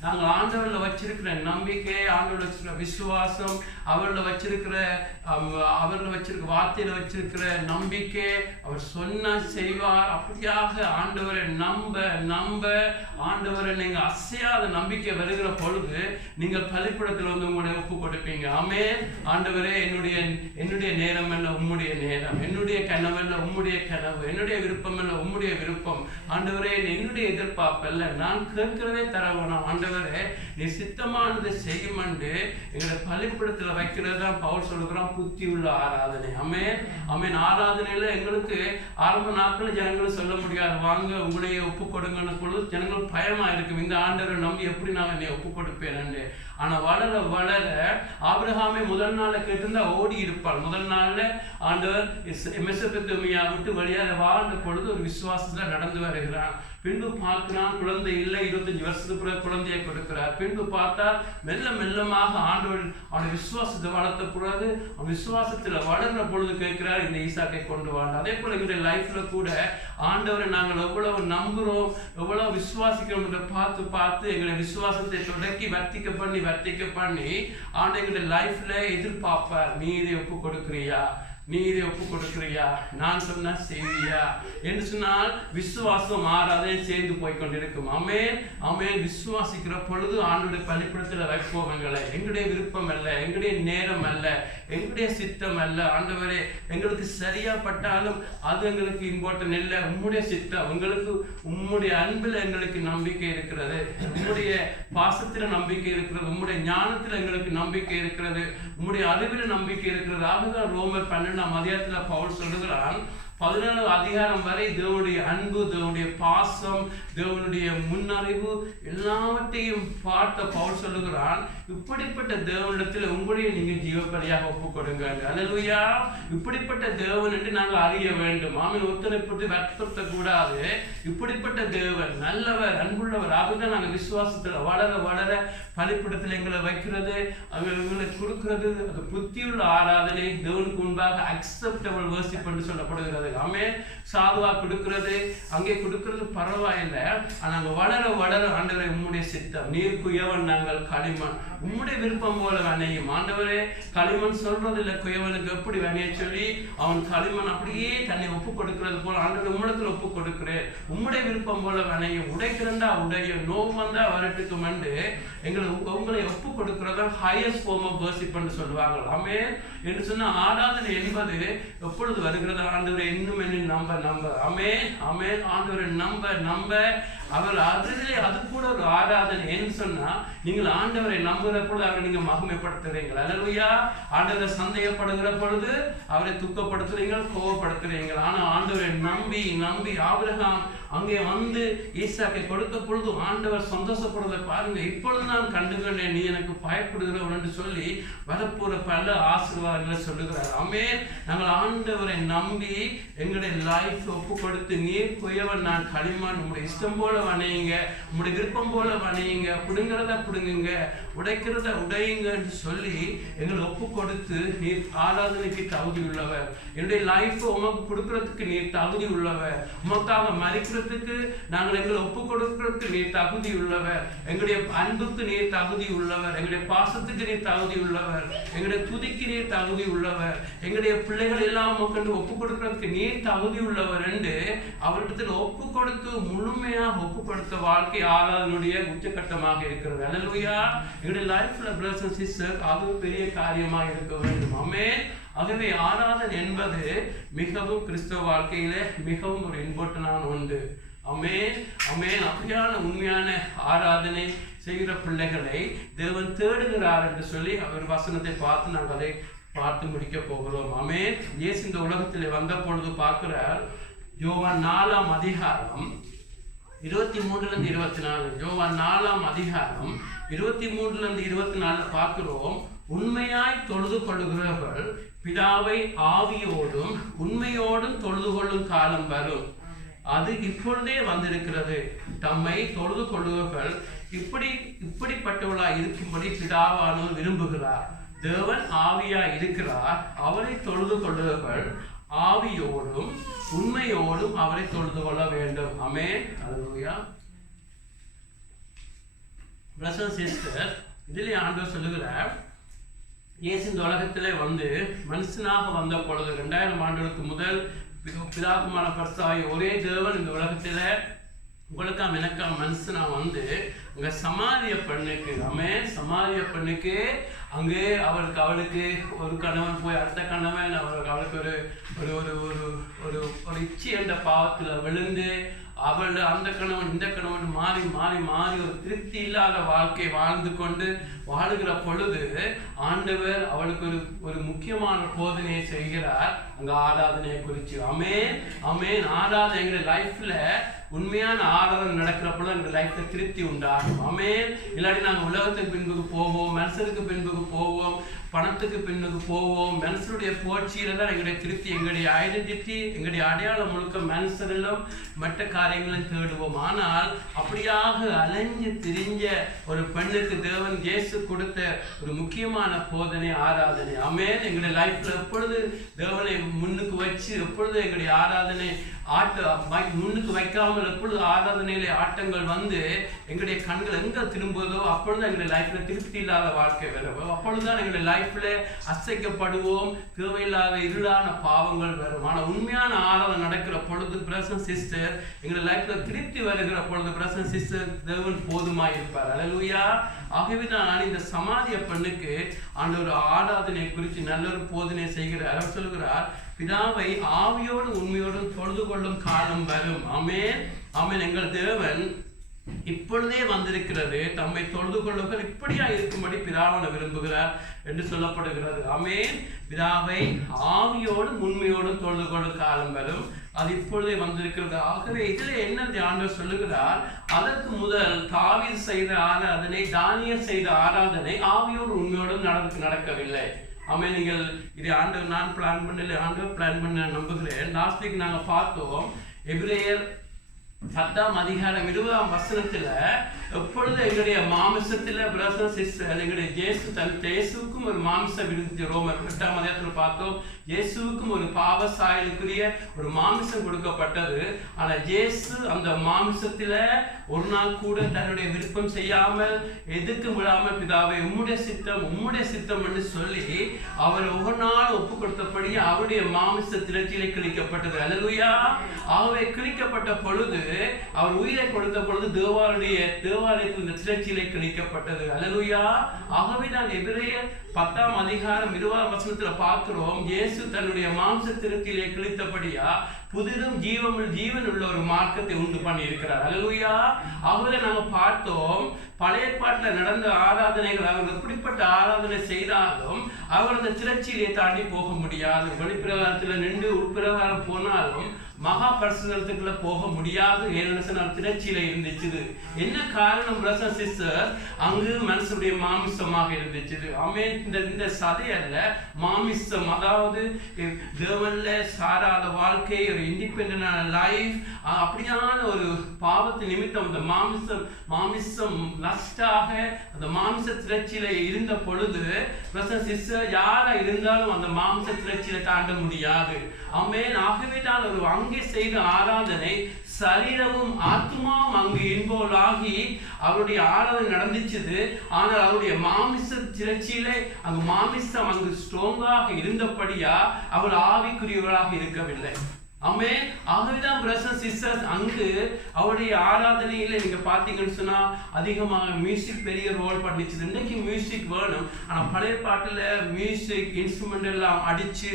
நாங்கள் ஆண்டவர்ல வச்சிருக்கிற நம்பிக்கை, ஆண்டவர்ல வச்சிருக்கிற விசுவாசம், அவர்ல வச்சிருக்கிற வார்த்தையில வச்சிருக்கிற நம்பிக்கை, அவர் சொன்ன செய்வார். அப்படியாக ஆண்டவரை நம்ப ஆண்டவரை நீங்க அசையாத நம்பிக்கை வருகிற பொழுது நீங்கள் பலிபீடத்தில் வந்து உங்களுடைய ஒப்பு கொடுப்பீங்க. ஆமென். ஆண்டவரே, என்னுடைய நேரம் அல்ல உம்முடைய நேரம், என்னுடைய கனவு அல்ல உம்முடைய கனவு, என்னுடைய விருப்பம் அல்ல உம்முடைய விருப்பம். ஆண்டவரே, என்னுடைய எதிர்பார்ப்பு அல்ல, நான் கேட்கிறதே தரவேணும். ஆண்டவரே, நீ சித்தமானதை செய்யும் என்று எங்களை பலிபீடத்தில் வைக்கிறது தான் பவுல் சொல்லுகிறான், புத்தி உள்ள ஆராதனை. ஆமென். ஆமென். ஆராதனையில எங்களுக்கு ஆரம்ப நாட்கள் ஜனங்களும் சொல்ல முடியாது, வாங்க உங்களையே ஒப்பு கொடுங்கன்னு பொழுது ஜனங்களுக்கு பயமா இருக்கும், இந்த ஆண்டவரை நம்பி எப்படி நான் என்னை ஒப்பு கொடுப்பேன் என்று. ஆனா வளர வளர ஆபிரகாமே முதல் நாள கேட்டிருந்தா ஓடி இருப்பாள். முதல் நாள்ல ஆண்டவர் மெசொப்பொத்தாமியா விட்டு வெளியாக வாழ்ந்த பொழுது ஒரு விசுவாசத்துல நடந்து வருகிறான். பின்பு பார்க்கிறான், குழந்தை இல்லை, 25 வருஷத்துக்கு குழந்தையை கொடுக்கிறார். பின்பு பார்த்தால் மெல்லமாக ஆண்டவர் அவனுடைய விசுவாசத்தை வளர்த்த பிறகு விசுவாசத்துல வளர்ந்த பொழுது கேட்கிறார், இந்த ஈசாக்கை கொண்டு வாழ்ந்த. அதே போல எங்களுடைய லைஃப்ல கூட ஆண்டவரை நாங்கள் எவ்வளவு நம்புறோம், எவ்வளவு விசுவாசிக்கிறோம் என்று பார்த்து எங்களுடைய விசுவாசத்தை தொடக்கி வர்த்திக்க பண்ணி ஆண்டவருடைய லைஃப்ல எதிர்பார்ப்பார், நீ இதை ஒப்பு கொடுக்கிறியா, நீ இதை ஒப்பு கொடுக்கிறியா, நான் சொன்னா செய்வியா என்று சொன்னால் விசுவாசம் ஆராதனை சேர்ந்து போய் கொண்டிருக்கும். ஆமென் ஆமென். விசுவாசிக்கிற பொழுது ஆண்டவருடைய பலிபீடத்தில் வைப்போம். எங்களுடைய விருப்பம் அல்ல, எங்களுடைய நேரம் அல்ல, எங்களுடைய சித்தம் அல்ல. ஆண்டவரே, எங்களுக்கு சரியா பட்டாலும் அது எங்களுக்கு இம்பார்ட்டன்ட் இல்லை. உம்முடைய சித்தம், எங்களுக்கு உம்முடைய அன்பில் எங்களுக்கு நம்பிக்கை இருக்கிறது, உம்முடைய பாசத்துல நம்பிக்கை இருக்கிறது, உம்முடைய ஞானத்துல எங்களுக்கு நம்பிக்கை இருக்கிறது, உம்முடைய அறிவில நம்பிக்கை இருக்கிறது. ஆகதான் ரோமர் 12ஆம் அதிகாரத்துல பவுல் சொல்லுகிறான், 17 அதிகாரம் வரை தேவனுடைய அன்பு, தேவனுடைய பாசம், தேவனுடைய முன்னறிவு எல்லாவற்றையும் பார்த்த பவுல் சொல்லுகிறான், இப்படிப்பட்ட தேவனிடத்தில் உங்களுடைய நீங்க ஜீவபலியாக ஒப்புக் கொடுங்க. அல்லேலூயா. இப்படிப்பட்ட தேவன் என்று நாங்கள் அறிய வேண்டும். ஆமென். ஒருத்தனை பற்றி வற்புறுத்த கூடாது. இப்படிப்பட்ட தேவன் நல்லவர், அன்புள்ளவர். ஆகதான் நாங்கள் விசுவாசத்தில் வளர வளர பலிபீடத்தில் எங்களை வைக்கிறது, எங்களை கொடுக்கிறது. அது புத்தியுள்ள ஆராதனை, தேவனுக்கு முன்பாக அக்செப்டபிள் வர்ஷிப் என்று சொல்லப்படுகிறது. ஆமென். சாதுவா கொடுக்கிறது, அங்கே கொடுக்கிறது பரவாயில்லை. ஆனா அங்க வளர வளர ஆண்டவரே உம்முடைய சித்தம், நீர் குயவன், நாங்கள் களிமண், உம்முடைய விருப்பம் போல வனையும். ஆண்டவரே, களிமண் சொல்றது இல்லை குயவனுக்கு எப்படி வனைய சொல்லி, அவன் களிமண் அப்படியே தன்னை ஒப்பு கொடுக்கிறது போல ஆண்டவரே உம்மிடத்தில் ஒப்பு கொடுக்கிறேன், உம்முடைய விருப்பம் போல வனையும், உடைக்கிறண்டா உடையும், நோவு வந்தா வரட்டுக்கும் என்று உங்களை ஒப்பு கொடுக்கிறதா ஹையஸ்ட் ஃபார்ம் ஆஃப் வர்ஷிப் என்று சொல்லுவாங்க. ஆமென் என்று சொன்ன ஆராதனை என்பது எப்பொழுது வருகிறது? ஆண்டவரை இன்னும் என்ன நம்ப நம்ப. ஆமென் ஆமென். ஆண்டவரை நம்ப நம்ப அவர் அதிலே அது கூட ஒரு ஆராதனை. என்று சொன்னா நீங்கள் ஆண்டவரை நம்புகிற பொழுது அவரை நீங்க மகிமைப்படுத்துறீங்க. அல்லேலூயா. ஆண்டவரை சந்தேகப்படுகிற பொழுது அவரை துக்கப்படுத்துறீங்க, கோபப்படுத்துறீங்க. ஆனா ஆண்டவரை நம்பி நம்பி ஆபிரகாம் அங்கே வந்து ஈசாக்கை கொடுத்த பொழுது ஆண்டவர் சந்தோஷப்படுறதை பாருங்க. இப்பொழுது நான் கண்டுகொண்டேன், நீ எனக்கு பயப்படுகிறவன் என்று சொல்லி வரப்போற பல ஆசீர்வாதங்களை சொல்லுகிறார். ஆமென். நாங்கள் ஆண்டவரை நம்பி எங்களுடைய லைஃப் ஒப்பு கொடுத்து, நீர் குயவன், நான் களிமண், உங்களுடைய இஷ்டம் போல வணையுங்க, உங்களுடைய விருப்பம் போல வணையுங்க, பிடுங்கிறத பிடுங்குங்க, உடைக்கிறத உடையுங்க என்று சொல்லி எங்களை ஒப்பு கொடுத்து, நீர் ஆராதனைக்கு தகுதி உள்ளவர், என்னுடைய லைஃப் உமக்கு கொடுக்கறதுக்கு நீர் தகுதி உள்ளவர், உமக்காக மறிக்கிறதுக்கு நாங்கள் எங்களை ஒப்பு கொடுக்கிறதுக்கு நீர் தகுதி உள்ளவர், எங்களுடைய அன்புக்கு நீர் தகுதி உள்ளவர், எங்களுடைய பாசத்துக்கு நீர் தகுதி உள்ளவர், எங்களுடைய துதிக்கு நீர் தகுதி உள்ளவர், எங்களுடைய பிள்ளைகள் எல்லாம் உமக்கு ஒப்பு கொடுக்கிறதுக்கு நீர் தகுதி உள்ளவர் என்று அவரிடத்தில் ஒப்பு கொடுத்து முழுமையாக ஒப்பு கொடுத்த வாழ்க்கை ஆராதனுடைய உச்சகட்டமாக இருக்கிறது. அல்லேலூயா. எங்களுடைய லைஃப்ல பிரதர்ஸ் அண்ட் சிஸ்டர்ஸ், அது பெரிய காரியமாக இருக்க வேண்டும். ஆமென். ஆகவே ஆராதனை என்பது மிகவும் கிறிஸ்தவ வாழ்க்கையில மிகவும் ஒரு இம்பார்ட்டன்டான ஒன்று. ஆமென் ஆமென். அப்படியான உண்மையான ஆராதனை செய்கிற பிள்ளைகளை தேவன் தேடுகிறார் என்று சொல்லி அவர் வசனத்தை பார்த்து நாங்கள் அதை பார்த்து முடிக்க போகிறோம். ஆமென். இயேசு இந்த உலகத்திலே வந்த பொழுது பார்க்கிறார், யோவான் 4ஆம் அதிகாரம் 23 24, யோவான் 4ஆம் அதிகாரம் 23 24 பார்க்கிறோம். உண்மையாய் தொழுது கொள்ளுகிறவர்கள் பிதாவை ஆவியோடும் உண்மையோடும் தொழுது கொள்ளும் காலம் வரும், அது இப்பொழுதே வந்திருக்கிறது. தம்மை தொழுது கொள்ளுகிறவர்கள் இப்படிப்பட்டவளா இருக்கும்படி பிதாவானவர் விரும்புகிறார். தேவன் ஆவியா இருக்கிறார். அவரை தொழுது கொள்ளுகிறவர்கள் ஆவியோடும் உண்மையோடும் அவரை தொழுது கொள்ள வேண்டும். ஆமென். அல்லேலூயா. பிரதர்ஸ் அண்ட் சிஸ்டர்ஸ், இதிலே ஆண்டவர் சொல்லுகிறார், இயேசு இந்த உலகத்திலே வந்து மனுஷனாக வந்த பொழுது 2000 ஆண்டுகளுக்கு முதல் பிதாகுமான பரிசுத்தாவிய ஒரே தேவன் இந்த உலகத்தில உங்களுக்காம் எனக்காம் மனுஷனா வந்து உங்க சமாரிய பெண்ணுக்கு, ஆமென், சமாரிய பெண்ணுக்கு அங்கே அவளுக்கு ஒரு கணவன் போய் அடுத்த கணவன் அவளுக்கு ஒரு ஒரு ஒரு ஒரு ஒரு இச்சி என்ற பாவத்துல விழுந்து அவள் அந்த கணவன் இந்த கணவன் மாறி மாறி மாறி ஒரு திருப்தி இல்லாத வாழ்க்கை வாழ்ந்து கொண்டு வாழுகிற பொழுது ஆண்டவர் அவளுக்கு ஒரு முக்கியமான போதனையை செய்கிறார், அங்க ஆராதனையை குறித்து. ஆமென் ஆமென். ஆராதனை எங்களுடைய லைஃப்ல உண்மையான ஆராதனை நடக்கிறப்போ எங்க லைஃப்ல திருப்தி உண்டாகும். ஆமென். இல்லாட்டி நாங்கள் உலகத்துக்கு பின்புக்கு போவோம், மனுஷனுக்கு பின்புக்கு போவோம், பணத்துக்கு பின்னுக்கு போவோம். மனுஷனுடைய புகழ்ச்சியில தான் எங்களுடைய திருப்தி, எங்களுடைய ஐடென்டிட்டி, எங்களுடைய அடையாளம் முழுக்க மனுஷனிலும் மற்ற காரியங்களும் தேடுவோம். ஆனால் அப்படியாக அலைஞ்சு திரிஞ்ச ஒரு பெண்ணுக்கு தேவன் இயேசு கொடுத்த ஒரு முக்கியமான போதனை ஆராதனை. ஆமென். எங்களுடைய லைஃப்ல எப்பொழுது தேவனை முன்னுக்கு வச்சு எப்பொழுது எங்களுடைய ஆராதனை முன்னுக்கு வைக்காமல் இல்லாமல் எப்பொழுது ஆராதனையிலே ஆட்டங்கள் வந்து எங்களுடைய கண்கள் எங்க திரும்புவதோ அப்பொழுது எங்களுடைய லைஃப்ல திருப்தி இல்லாத வாழ்க்கை வரும். அப்பொழுதுதான் எங்களுடைய லைஃப்ல அசைக்கப்படுவோம், தேவையில்லாத இருளான பாவங்கள் வரும். ஆனா உண்மையான ஆராதனை நடக்கிற பொழுது பிரசன் சிஸ்டர் எங்களுடைய லைஃப்ல திருப்தி வருகிற பொழுது பிரசன் சிஸ்டர் தேவன் போதுமா இருப்பார். அல்லேலூயா. ஆகவே தான் இந்த சமாதிய பெண்ணுக்கு ஆண்டவர் ஆராதனை குறித்து நல்ல ஒரு போதனை செய்கிறார். அவர் சொல்கிறார், பிதாவை ஆவியோடு உண்மையோடும் தொழுது கொள்ளும் காலம் வரும். ஆமென் ஆமென். எங்கள் தேவன் இப்பொழுதே வந்திருக்கிறது, தம்மை தொழுது கொள்ளுங்கள் இப்படியா இருக்கும்படி பிதாவனை விரும்புகிறார் என்று சொல்லப்படுகிறது. ஆமென். பிதாவை ஆவியோடும் உண்மையோடும் தொழுது கொள்ளும் காலம் வரும், அது இப்பொழுதே வந்திருக்கிறது. ஆகவே இதுல என்ன ஆண்டவர் சொல்லுகிறார், அதற்கு முதல் தாவீது செய்த ஆராதனை, தானியேல் செய்த ஆராதனை ஆவியோடு உண்மையோடும் நடக்கவில்லை. ஆமென். நீங்கள் இதை ஆண்டவர் நான் பிளான் பண்ணல, ஆண்டவர் பிளான் பண்ண நம்புகிறேன். லாஸ்ட் வீக் நாங்க பார்த்தோம், எபிரேயர் 10ஆம் அதிகாரம் 20ஆம் வசனத்துல எப்பொழுது எங்களுடைய மாமிசத்துல பிரதர்ஸ் சிஸ்டர் எங்களுடைய இயேசுக்கும் ஒரு மாமிசம் இருந்துச்சு. ரோமர் 8ஆம் அதிகாரத்துல பார்த்தோம், இயேசுவுக்கும் ஒரு பாவ சாயலுக்குரிய ஒரு மாமிசம் கொடுக்கப்பட்டது. ஆனா இயேசு அந்த மாமிசத்துல ஒரு நாள் கூட தன்னுடைய விருப்பம் செய்யாமல் எதுக்கு விடாமல் பிதாவை உம்முடைய சித்தம் என்று சொல்லி அவர் ஒவ்வொரு நாள் ஒப்பு கொடுத்தபடி அவருடைய மாமிச திரட்சியிலே கிழிக்கப்பட்டது. அல்லேலூயா. ஆகவே கிழிக்கப்பட்ட பொழுது அவர் உயிரை கொடுத்த பொழுது தேவாலயத்தில் இந்த திரட்சியிலே கிழிக்கப்பட்டது. அல்லேலூயா. ஆகவே நான் எபிரேயர் 10ஆம் அதிகாரம் 20ஆம் வசனத்துல பார்க்கிறோம், இயேசு தன்னுடைய மாம்ச திரட்சியிலே கிழித்தபடியா புதிரும் ஜீவன் உள்ள ஒரு மார்க்கத்தை உண்டு பண்ணி இருக்கிறார். அல்லேலூயா. ஆகவே நாங்க பார்த்தோம், பழைய ஏற்பாட்டில் நடந்த ஆராதனைகள் அவர்கள் எப்படிப்பட்ட ஆராதனை செய்தாலும் அவர் அந்த திரட்சியிலே தாண்டி போக முடியாது. வெளிப்பிரகாரத்துல நின்று உட்பிரகாரம் போனாலும் மகா பரிசுத்தத்துக்குள்ள போக முடியாது. ஏன்னா திரட்சியில இருந்துச்சு. என்ன காரணம் பிரதர்ஸ் சிஸ்டர், அங்கு மனுஷனுடைய மாமிசமாக இருந்துச்சு. ஆமென். இந்த சதை அல்ல, மாமிசம், அதாவது தேவன்ல சாராத வாழ்க்கை, ஒரு இண்டிபெண்டன்டான லைஃப், அப்படியான ஒரு பாவத்து நிமித்தம் அந்த மாமிசம் லஸ்டாக அந்த மாமிச திரட்சியில இருந்த பொழுது பிரதர்ஸ் சிஸ்டர் யாரா இருந்தாலும் அந்த மாமிச திரட்சியில தாண்ட முடியாது. ஆமென். ஆகவே தான் ஒரு அங்கே செய்த ஆராதனை சரீரமும் ஆத்மாவும் அங்கு இன்வால்வ் ஆகி அவருடைய ஆராதனை நடந்துச்சு. ஆனால் அவருடைய மாமிச திரட்சியிலே அங்கு மாமிசம் அங்கு ஸ்ட்ராங்காக இருந்தபடியா அவள் ஆவிக்குரியவளாக இருக்கவில்லை. ஆமென். ஆகவேதான் பிரதர்ஸ் சிஸ்டர்ஸ் அங்கு அவருடைய ஆராதனையில நீங்க பாத்தீங்கன்னு சொன்னா அதிகமாக மியூசிக் பெரிய ரோல் பண்ணிச்சு. இன்னைக்கு மியூசிக் வேணும், ஆனா பழைய பாட்டுல மியூசிக் இன்ஸ்ட்ருமெண்ட் எல்லாம் அடிச்சு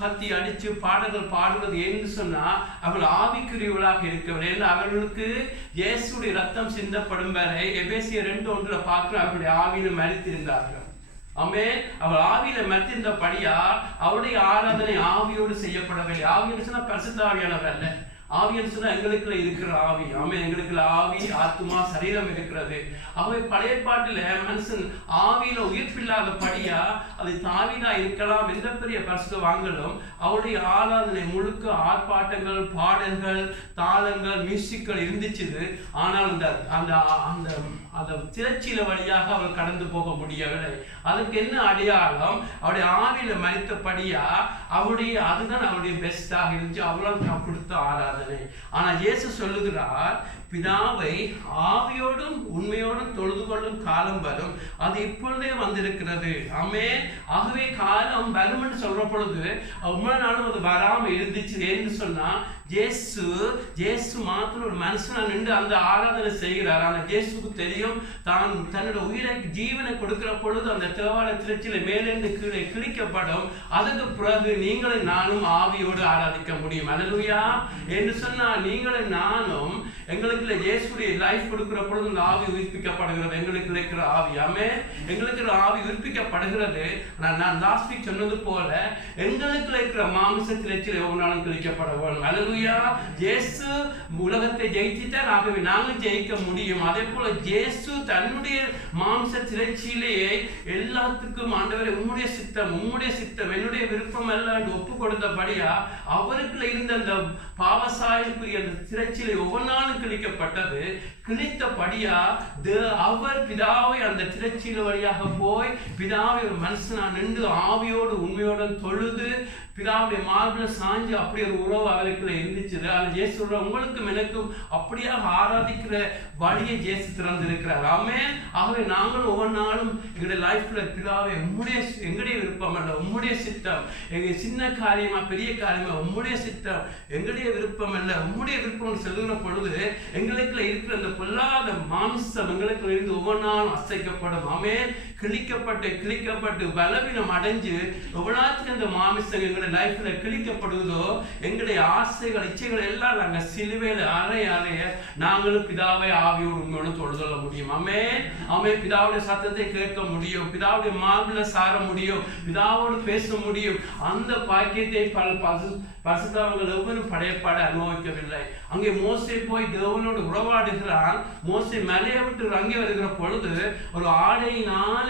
கத்தி அடிச்சு பாடல்கள் பாடுவது என்று சொன்னா அவர்கள் ஆவிக்குரியவளாக இருக்கவில்லை. அவர்களுக்கு இயேசுடைய ரத்தம் சிந்தப்படும் வரை எபேசியர் 2:1 பார்க்கிறோம், அவர்களுடைய ஆவியில மரித்திருந்தார்கள். ஆமென். அவள் ஆவியில மரித்திருந்தபடியா அவருடைய ஆராதனை ஆவியோடு செய்யப்படவில்லை. ஆவியோடு சொன்னா பரிசுத்த ஆவியானவர் அல்ல, ஆவின்னு சொன்னா எங்களுக்குள்ள இருக்கிற ஆவி. ஆமென். எங்களுக்குள்ள ஆவி, ஆத்மா, சரீரம் இருக்கிறது. அவை பழைய பாட்டுல மனுஷன் ஆவியில உயிர்ப்பில்லாதபடியா அது தாவீதா இருக்கலாம், எந்த பெரிய பரிசுத்தவான்களும் அவருடைய ஆராதனை முழுக்க ஆர்ப்பாட்டங்கள், பாடல்கள், தாளங்கள், மியூசிக்கள் இருந்துச்சு. ஆனால் அந்த திரட்சியில வழியாக அவள் கடந்து போக முடியவில்லை. அதுக்கு என்ன அடையாளம்? அவருடைய ஆவியில மரித்தபடியா அதுதான் அவருடைய பெஸ்டாக இருந்துச்சு. அவ்வளவு கொடுத்த ஆராதனை. ஆனா இயேசு சொல்லுகிறார், பிதாவை ஆவியோடும் உண்மையோடும் தொழுது கொள்ளும் காலம் வரும், அது இப்பொழுதே வந்திருக்கிறது. ஆமென். ஆகவே காலம் வரும் என்று சொல்ற பொழுது அவ்வளவு நாளும் அது வராம இருந்துச்சு. என்று சொன்னா ஜேசு மாத்திரம் ஒரு மனுஷனா நின்று அந்த ஆராதனை செய்கிறார். ஆனா ஜேசுக்கு தெரியும், தான் தன்னோட உயிரை ஜீவனை கொடுக்கிற பொழுது அந்த தேவாலய திரட்சியில மேலிருந்து கீழே கிழிக்கப்படும். அதுக்கு பிறகு நீங்களும் நானும் ஆவியோடு ஆராதிக்க முடியும். அல்லேலூயா. என்று சொன்னா நீங்களும் நானும் எங்களுக்குள்ள இயேசுடைய லைஃப் கொடுக்கிற பொழுது அந்த ஆவி உயிர்ப்பிக்கப்படுகிறது. எங்களுக்கு இருக்கிற ஆவி, ஆமென், எங்களுக்கு ஆவி உயிர்ப்பிக்கப்படுகிறது. நான் லாஸ்ட் வீக் சொன்னது போல எங்களுக்குள்ள இருக்கிற மாமிச திரட்சியில ஒவ்வொரு நாளும் கிழிக்கப்பட வேண்டும். அல்லேலூயா. இயேசு உலகத்தை ஜெயிச்சிட்டார், ஆகவே நாங்கள் ஜெயிக்க முடியும். அதே போல இயேசு தன்னுடைய மாம்ச திரட்சியிலேயே எல்லாத்துக்கும் ஆண்டவரே உம்முடைய சித்தம் என்னுடைய விருப்பம் எல்லாம் ஒப்பு கொடுத்தபடியா அவருக்குள்ள இருந்த அந்த பாவசாயலுக்குரிய அந்த திரட்சியிலே ஒவ்வொரு நாளும் கிழிக்கப்பட்டது. கிழித்தபடியா அவர் பிதாவை அந்த திரட்சியில வழியாக போய் பிதாவை ஒரு மனுஷனா நின்று ஆவியோடு உண்மையோடு தொழுது பிதாவுடைய மார்பில் சாஞ்சு அப்படி ஒரு உறவு அவருக்குள்ள இருந்துச்சு. ஆனால் இயேசு உங்களுக்கும் எனக்கும் அப்படியாக ஆராதிக்கிற வழியை இயேசு திறந்திருக்கிறார். ஆமென். ஆகவே நாங்களும் ஒவ்வொரு நாளும் எங்களுடைய லைஃப்ல பிதாவே எங்களுடைய விருப்பம் அல்ல, உம்முடைய சித்தம். எங்க சின்ன காரியமா பெரிய காரியமா உம்முடைய சித்தம், எங்களுடைய விருப்பம் அல்ல உம்முடைய விருப்பம் சொல்லுகிற பொழுது எங்களுக்குள்ள இருக்கிற அந்த பொல்லாத மாமிசம் எங்களுக்குள்ள இருந்து ஒவ்வொரு நாளும் அசைக்கப்படும். ஆமென். கிழிக்கப்பட்டு பலவீனம் அடைஞ்சு எவ்வளவுக்கு அந்த மாமிசம் எங்களுடைய லைஃப்ல கிழிக்கப்படுவதோ எங்களுடைய ஆசைகள் இச்சைகள் எல்லாம் நாங்க சிலுவையில அறைய நாங்களும் பிதாவை ஆவியோடு உண்மையோடு தொழுதொள்ள முடியும். ஆமென். ஆமென். பிதாவுடைய சத்தத்தை கேட்க முடியும், பிதாவுடைய மார்பில சார முடியும், பிதாவோடு பேச முடியும். அந்த பாக்கியத்தை பரிசுத்தவான்கள் எவரும் படையப்பாட அனுபவிக்கவில்லை. அங்கே மோசே போய் தேவனோடு உறவாடுகிறான். மோசே மலையை விட்டு இறங்கி வருகிற பொழுது ஒரு ஆடையினால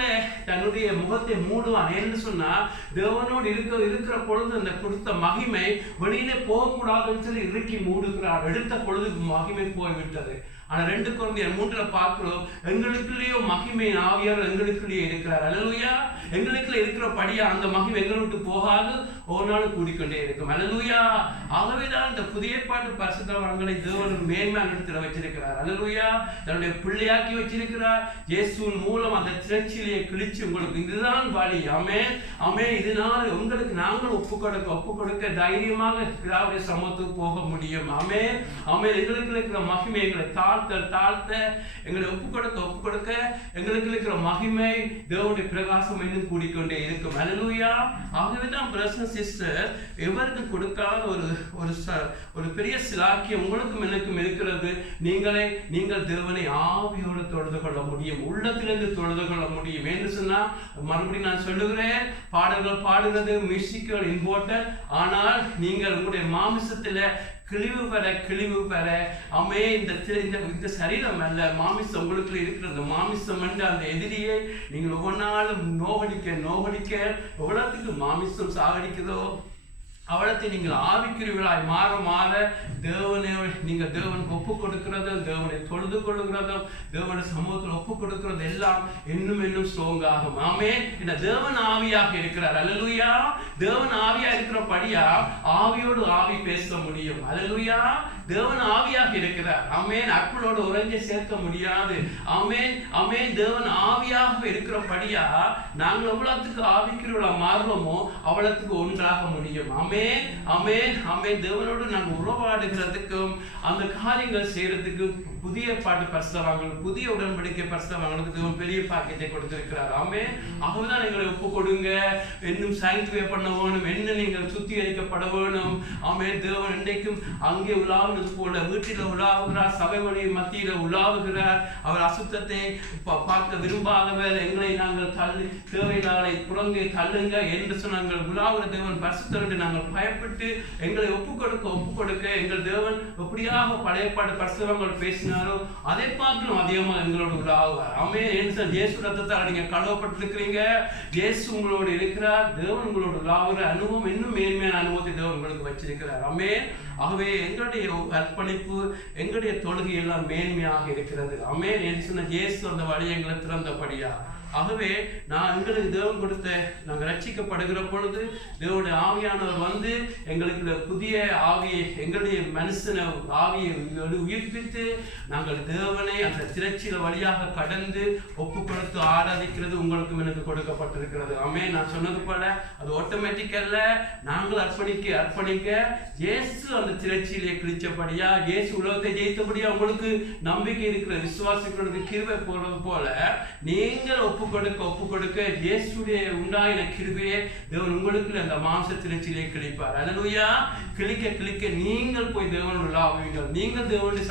தன்னுடைய முகத்தை மூடுவான். என்று சொன்னா தேவனோடு இருக்கிற பொழுது அந்த கொடுத்த மகிமை வெளியிலே போகக்கூடாதுன்னு சொல்லி இறுக்கி மூடுகிறார். எடுத்த பொழுது மகிமை போய்விட்டது. ஆனா 2 கொரிந்தியர் 3 பார்க்கிறோம், எங்களுக்குள்ளேயோ மகிமை ஆவியார் எங்களுக்குள்ளேயே இருக்கிறார். அல்லேலூயா. எங்களுக்குள்ள இருக்கிறபடியா அந்த மகிமை எங்களை விட்டு போகாது, ஒரு நாள் கூடிக்கொண்டே இருக்கும். அல்லேலூயா. ஆகவேதான் இந்த புதிய பாட்டு பரிசுத்தவான்களை தேவன் மேன்மையான இடத்துல வச்சிருக்கிறார். அல்லேலூயா. தன்னுடைய பிள்ளையாக்கி வச்சிருக்கிறார். இயேசுவின் மூலம் அந்த திரைச்சிலையை கிழிச்சு உங்களுக்கு இதுதான் வழி. ஆமென். ஆமென். இதனால் உங்களுக்கு நாங்கள் ஒப்பு கொடுக்க தைரியமாக பிதாவுடைய சமூகத்துக்கு போக முடியும். ஆமென். ஆமென். எங்களுக்கு இருக்கிற மகிமை எங்களை தாழ்த்த எங்களை ஒப்பு கொடுக்க எங்களுக்கு இருக்கிற மகிமை தேவனுடைய பிரகாசம் இன்னும் கூடிக்கொண்டே இருக்கும். அல்லேலூயா. ஆகவேதான் பிரதர்ஸ் அண்ட் சிஸ்டர் எவருக்கு கொடுக்காத ஒரு பெரிய சிலாக்கியம் உங்களுக்கும் எனக்கும் இருக்கிறது. நீங்கள் தேவனை ஆவியோடு தொழுது கொள்ள முடியும், உள்ளத்திலிருந்து தொழுது கொள்ள முடியும். என்று சொன்னா மறுபடியும் நான் சொல்லுகிறேன், பாடல்கள் பாடுகிறது, மியூசிக்குகள் இம்பார்ட்டன்ட். ஆனால் நீங்கள் உங்களுடைய மாமிசத்துல கிழிவு பெற அம்மே இந்த சரீரம் அல்ல, மாமிசம் உங்களுக்குள்ள இருக்கிறது. மாமிசம் என்று அந்த எதிரியை நீங்கள் ஒவ்வொன்றாலும் நோகடிக்க எவ்வளவுக்கு மாமிசம் சாகடிக்குதோ அவளத்தை நீங்கள் ஆவிக்குரியவர்களாய் மாற நீங்கள் தேவனுக்கு ஒப்பு கொடுக்கிறதும் தேவனை தொழுது கொள்ளுகிறதும் தேவனுடைய சமூகத்தில் ஒப்பு கொடுக்கிறது எல்லாம் இன்னும் ஸ்ட்ராங் ஆகும். ஆமென். இந்த தேவன் ஆவியாக இருக்கிறார். அல்லேலூயா. தேவன் ஆவியா இருக்கிறபடியா ஆவியோடு ஆவி பேச முடியும். அல்லேலூயா. தேவன் ஆவியாக இருக்கிறார். ஆமென். அக்களோடு உறைஞ்சு சேர்க்க முடியாது. ஆமென். ஆமென். தேவன் ஆவியாக இருக்கிறபடியா நாங்கள் எவ்வளவுக்கு ஆவிக்குரியவர்களா மாறுவோமோ அவ்வளவுக்கு ஒன்றாக முடியும். ஆமென். ஆமென். ஆமென். தேவனோடு நாங்கள் உறவாடுகிறதுக்கும் அந்த காரியங்கள் செய்யறதுக்கும் புதிய பாட்டு பரிசுத்தவான்கள், புதிய உடன்படிக்கை பரிசுத்தவான்களுக்கு பெரிய பாக்கியத்தை கொடுத்திருக்கிறார். ஆமென். ஆகவேதான் எங்களை ஒப்பு கொடுங்க, இன்னும் சாங்க்டிஃபை பண்ண வேணும், என்ன நீங்கள் சுத்திகரிக்கப்பட வேணும். ஆமென். தேவன் இன்றைக்கும் அங்கே உலாவுகிறது போல வீட்டில் உலாவுகிறார், சபை வழி மத்தியில உலாவுகிறார். அவர் அசுத்தத்தை பார்க்க விரும்பாதவர். எங்களை நாங்கள் தேவையில்லாத புறங்கே தள்ளுங்க என்று சொன்னாங்கள். உலாவுகிற தேவன் பரிசுத்தர் என்று நாங்கள் பயப்பட்டு எங்களை ஒப்பு கொடுக்க எங்கள் தேவன் எப்படியாக பழைய பாட்டு பரிசுத்தவான்கள் பேசினாரோ அதை பார்க்கணும் அதிகமாக எங்களோட உலாவுவார். ஆமென். இயேசு ரத்தத்தால் நீங்க கழுவப்பட்டிருக்கிறீங்க, இயேசு உங்களோடு இருக்கிறார், தேவன் உங்களோட உலாவுகிற அனுபவம் இன்னும் மேன்மையான அனுபவத்தை தேவன் உங்களுக்கு வச்சிருக்கிறார். ஆமென். ஆகவே எங்களுடைய அர்ப்பணிப்பு எங்களுடைய தொழுகை எல்லாம் மேன்மையாக இருக்கிறது. ஆமென். என்று சொன்ன இயேசு அந்த வழி எங்களை திறந்தபடியா. ஆகவே எங்களுக்கு தேவன் கொடுத்த நாங்கள் ரட்சிக்கப்படுகிற பொழுது தேவனுடைய ஆவியானவர் வந்து எங்களுக்கு புதிய ஆவியை எங்களுடைய மனுஷன ஆவியை உயிர்ப்பித்து நாங்கள் தேவனை அந்த திரைச்சில வழியாக கடந்து ஒப்பு கொடுத்து ஆராதிக்கிறது உங்களுக்கும் எனக்கு கொடுக்கப்பட்டிருக்கிறது. ஆமென். நான் சொன்னது போல அது ஆட்டோமேட்டிக் அல்ல, நாங்கள் அர்ப்பணிக்க இயேசு அந்த திரைச்சியிலே கிழிச்சபடியா, இயேசு உலகத்தை ஜெயித்தபடியா உங்களுக்கு நம்பிக்கை இருக்கிற விசுவாசிகளுக்கு கிருபை போடுறது போல நீங்கள் ஒப்பு கொடுக்க இயேசுடைய உண்டாயின கிருபையை தேவன் உங்களுக்கு அந்த மாம்ச திரைச்சிலே கிழிப்பார். அல்லேலூயா. கிழிக்க நீங்கள் போய் தேவனோடு ஆவீங்கள். நீங்கள் தேவனுடைய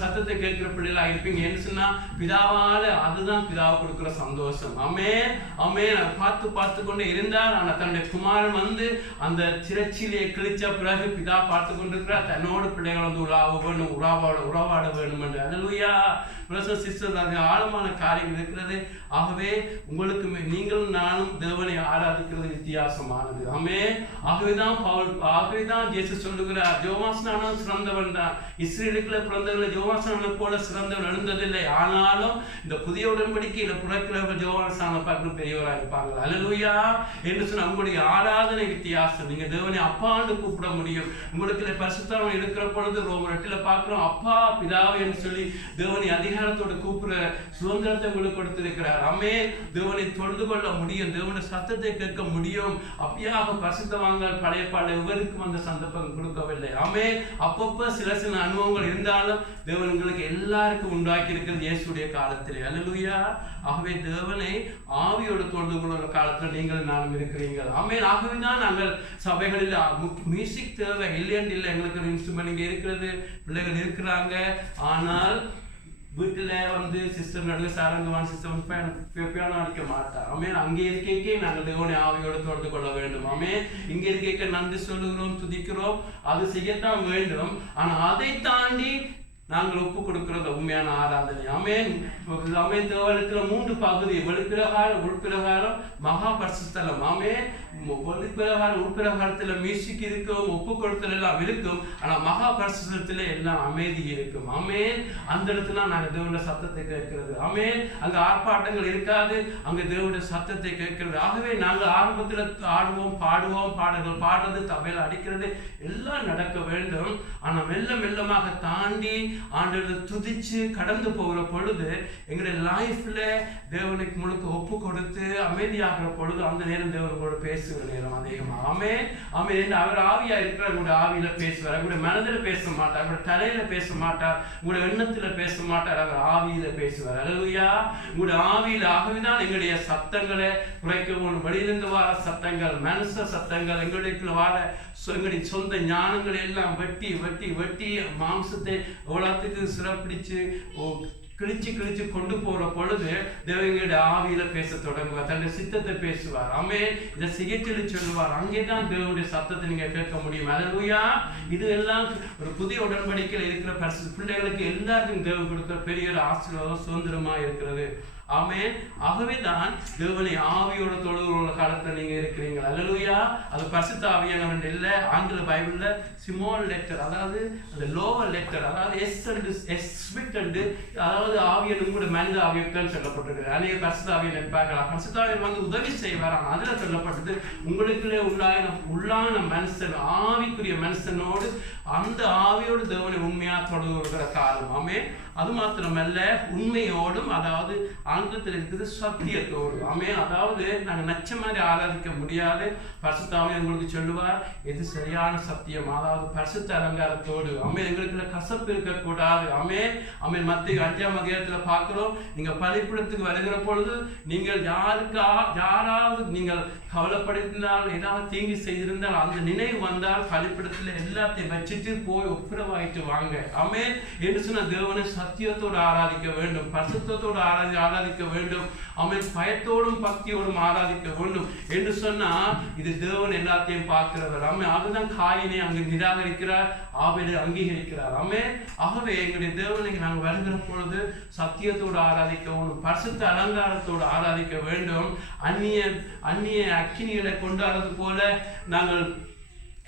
சத்தத்தை கேட்கிற பிள்ளைகளா இருப்பீங்க. என்று சொன்னா பிதாவால அதுதான் பிதாவை கொடுக்கிற சந்தோஷம். ஆமென். ஆமென். பார்த்து கொண்டு இருந்தார். ஆனா தன்னுடைய குமாரன் வந்து அந்த திரைச்சிலே கிழிச்ச பிறகு பிதா பார்த்து கொண்டிருக்கிறார். தன்னோட பிள்ளைகள் வந்து உலாவ வேணும், உறவாட வேணும் என்று. அல்லேலூயா. பிரதர்ஸ் சிஸ்டர்ஸ், அது ஆழமான காரியங்கள் இருக்கிறது. ஆகவே உங்களுக்கு நீங்களும் நானும் தேவனை ஆராதிக்கிறது வித்தியாசமானது. ஆமென். ஆகவேதான் இயேசு சொல்லுகிறார், யோவான் சிறந்தவன் தான், இஸ்ரேலுக்குள்ள பிறந்தவர்களை யோவான் போல சிறந்தவன் எழுந்ததில்லை, ஆனாலும் இந்த புதிய உடன்படிக்கையில பிறக்கிறவர்கள் யோவான் பார்க்க பெரியவராக இருப்பாங்க. அல்லேலூயா என்று சொன்ன உங்களுடைய ஆராதனை வித்தியாசம். நீங்க தேவனை அப்பான்னு கூப்பிட முடியும். உங்களுக்கு பரிசுத்தம் இருக்கிற பொழுது ரோமர் 8 பார்க்கிறோம், அப்பா பிதாவை என்று சொல்லி தேவனை அதிகாரத்தோடு கூப்பிடுற சுதந்திரத்தை உங்களுக்கு கொடுத்திருக்கிறார். ஆமென். தேவனை தொழுது கொள்ள முடியும், தேவனுடைய சத்தத்தை கேட்க முடியும். அப்படியாக பரிசுத்தவான்கள் பழைய பாடல் இவருக்கும் அந்த சந்தர்ப்பம் கொடுக்கவில்லை. ஆமென். அப்பப்ப சில அனுபவங்கள் இருந்தாலும் தேவன் உங்களுக்கு எல்லாருக்கும் உண்டாக்கி இருக்கிறது இயேசுடைய காலத்திலே. அல்லேலூயா. ஆகவே தேவனை ஆவியோடு தொழுது கொள்ளுற காலத்தில் நீங்கள் நானும் இருக்கிறீர்கள். ஆமென். ஆகவே தான் நாங்கள் சபைகளில் மியூசிக் தேவை இல்லைன்னு இல்லை, எங்களுக்கு இன்ஸ்ட்ருமெண்ட் இங்கே இருக்கிறது, பிள்ளைகள் இருக்கிறாங்க. ஆனால் வீட்டில் சிஸ்டம் நடுவே சாரங்கவான் சிஸ்டம் பியானோ அடிக்க மாட்டார். ஆமென். அங்கே இருக்கைக்கே நாங்கள் தேவனை ஆவியோடு தொடர்ந்து கொள்ள வேண்டும். ஆமென். இங்கே இருக்கைக்க நன்றி சொல்லுகிறோம், துதிக்கிறோம், அது செய்யத்தான் வேண்டும். ஆனால் அதை தாண்டி நாங்கள் ஒப்பு கொடுக்கிறது உண்மையான ஆராதனை. ஆமென். ஆமென். தேவாலயத்துல 3 பகுதி, வெளிப்பிரகாரம், உள்பிரகாரம், மகா பரிசுத்தலம். ஆமென். வெளிப்பிரகாரம் உள்பிரகாரத்துல மியூசிக் இருக்கும், ஒப்பு கொடுத்தல் எல்லாம் இருக்கும். ஆனா மகா பரிசுத்தத்துல எல்லாம் அமைதி இருக்கும். ஆமென். அந்த இடத்துல நாங்க தேவனுடைய சத்தத்தை கேட்கிறது. ஆமென். அங்க ஆர்ப்பாட்டங்கள் இருக்காது, அங்க தேவனுடைய சத்தத்தை கேட்கிறது. ஆகவே நாங்கள் ஆரம்பத்துல ஆடுவோம், பாடுவோம், பாடல்கள் பாடுறது, தபையில அடிக்கிறது எல்லாம் நடக்க வேண்டும். ஆனா மெல்ல மெல்லமாக தாண்டி ஆண்டவரை துதிச்சு கடந்து போகிற பொழுது எங்களுடைய லைஃப்ல தேவனுக்கு முழுக்க ஒப்பு கொடுத்து அமைதியாகிற பொழுது அந்த நேரம் தேவனோட பேசுகிற நேரம் அதிகமா. ஆமென். ஆமென். அவர் ஆவியா இருக்கிற உங்களுடைய ஆவியில பேசுவார், உங்களுடைய மனதில் பேச மாட்டார், உங்களுடைய தலையில பேச மாட்டார், உங்களுடைய எண்ணத்துல பேச மாட்டார், அவர் ஆவியில பேசுவார். அல்லேலூயா. உங்களுடைய ஆவியில. ஆகவேதான் எங்களுடைய சத்தங்களை குறைக்கவும், வெளியிலிருந்து வர சத்தங்கள், மனுஷ சத்தங்கள், எங்களுடைய வர எங்களுடைய சொந்த ஞானங்களை எல்லாம் வெட்டி வெட்டி வெட்டி மாம்சத்தை எவ்வளவுக்கு சிறப்பிடிச்சு கிழிச்சு கொண்டு போற பொழுது தேவனுடைய ஆவியில பேச தொடங்குவார், தன்னுடைய சித்தத்தை பேசுவார். ஆமென். இதை சிகிச்சை சொல்லுவார். அங்கேதான் தேவனுடைய சத்தத்தை நீங்க கேட்க முடியும். அல்லேலூயா. இது எல்லாம் ஒரு புதிய உடன்படிக்கையில் இருக்கிற பிள்ளைகளுக்கு எல்லாருக்கும் தேவன் கொடுத்த பெரிய ஒரு ஆசீர்வாதம் சுதந்திரமா இருக்கிறது. ஆமென். ஆகவே தான் தேவனை ஆவியோட தொழுகிற காலத்துல நீங்க இருக்கிறீங்க. அல்லேலூயா. அது பரிசுத்த ஆவியானவர் இல்ல. ஆங்கில பைபிள்ல ஸ்மால் லெட்டர், அதாவது அந்த லோவர் லெட்டர், அதாவது அதாவது ஆவியன் கூட மனித ஆவியத்தான் சொல்லப்பட்டிருக்கு. அநேக பரிசுத்த ஆவியை நினைப்பார்கள், பரிசுத்த ஆவியன் உதவி செய்வார். அதுல சொல்லப்பட்டது உங்களுக்குள்ளே உள்ளான மனுஷன், ஆவிக்குரிய மனுஷனோடு அந்த ஆவியோடு தேவனை உண்மையா தொழுகிற காலம். ஆமென். அது மாத்திரமல்ல, உண்மையோடும், அதாவது ஆங்கிலத்தில் இருக்குது சத்தியத்தோடு. ஆமென். அதாவது நாங்கள் நச்ச மாதிரி ஆராதிக்க முடியாது. பரிசுத்த ஆவியானவர் உங்களுக்கு சொல்லுவார் எது சரியான சத்தியம், அதாவது பரிசுத்த அலங்காரத்தோடு. ஆமென். எங்களுக்கு கசப்பு இருக்கக்கூடாது. ஆமென். ஆமென். மத்திய 5ஆம் அதிகாரத்துல பார்க்கிறோம், நீங்க பலிபீடத்துக்கு வருகிற பொழுது நீங்கள் யாராவது நீங்கள் கவலைப்படுத்தினால், ஏதாவது தீங்கு செய்திருந்தால், அந்த நினைவு வந்தால் பலிபீடத்துல எல்லாத்தையும் வச்சுட்டு போய் ஒப்புரவாயிட்டு வாங்க. ஆமென். என்று சொன்ன தேவனை சத்தியத்தோடு ஆராதிக்க வேண்டும், பரிசுத்தத்தோடு ஆராதிக்க வேண்டும். ஆமென். பயத்தோடும் பக்தியோடும் ஆராதிக்க வேண்டும் என்று சொன்னா இது தேவன் எல்லாத்தையும் பார்க்கிறவர். ஆமென். அதுதான் காயினை அங்கு நிராகரிக்கிறார், ஆபேலை அங்கீகரிக்கிறார். ஆமென். ஆகவே எங்களுடைய தேவனை நாங்கள் வருகிற பொழுது சத்தியத்தோடு ஆராதிக்க வேண்டும், பரிசுத்த அலங்காரத்தோடு ஆராதிக்க வேண்டும். அந்நிய அக்கினிகளை கொண்டாடுறது போல நாங்கள்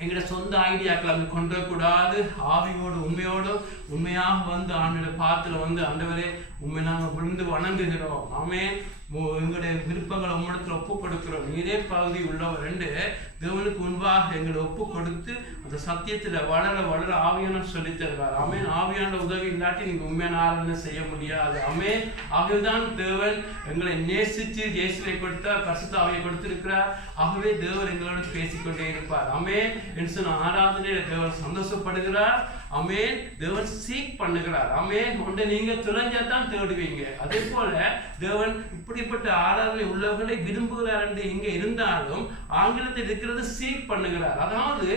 எங்களோட சொந்த ஐடியாக்களை அங்கே கொண்டக்கூடாது. ஆவியோடு உண்மையாக வந்து ஆண்டோட பாத்துல ஆண்டவரே உண்மை நாங்கள் விழுந்து வணங்குகிறோம். ஆமென். எங்களுடைய விருப்பங்களை உம்மிடத்தில் ஒப்பு கொடுக்கிறோம். நீரே பகுதி உள்ளவர் என்று தேவனுக்கு முன்பாக எங்களை ஒப்பு கொடுத்து அந்த சத்தியத்துல வளர ஆவியானவர் சொல்லி தருவார். ஆமென். ஆவியான உதவி இல்லாட்டி நீங்க உண்மையான ஆராதனை செய்ய முடியாது. ஆமென். ஆகவேதான் தேவன் எங்களை நேசித்து இயேசுவை கொடுத்தார், பரிசுத்த ஆவியை கொடுத்திருக்கிறார். ஆகவே தேவன் எங்களோடு பேசிக்கொண்டே இருப்பார். ஆமென். என்று சொன்ன ஆராதனையில தேவன் சந்தோஷப்படுகிறார். ஆமென். தேவன் சீக் பண்ணுகிறார். ஆமென். ஒன்றை நீங்க துறஞ்சாதான் தேடுவீங்க. அதே போல தேவன் இப்படிப்பட்ட ஆராதனை உள்ளவர்களை விரும்புகிறார் என்று இங்க இருந்தாலும் ஆங்கிலத்தில் இருக்கிறது சீக் பண்ணுகிறார். அதாவது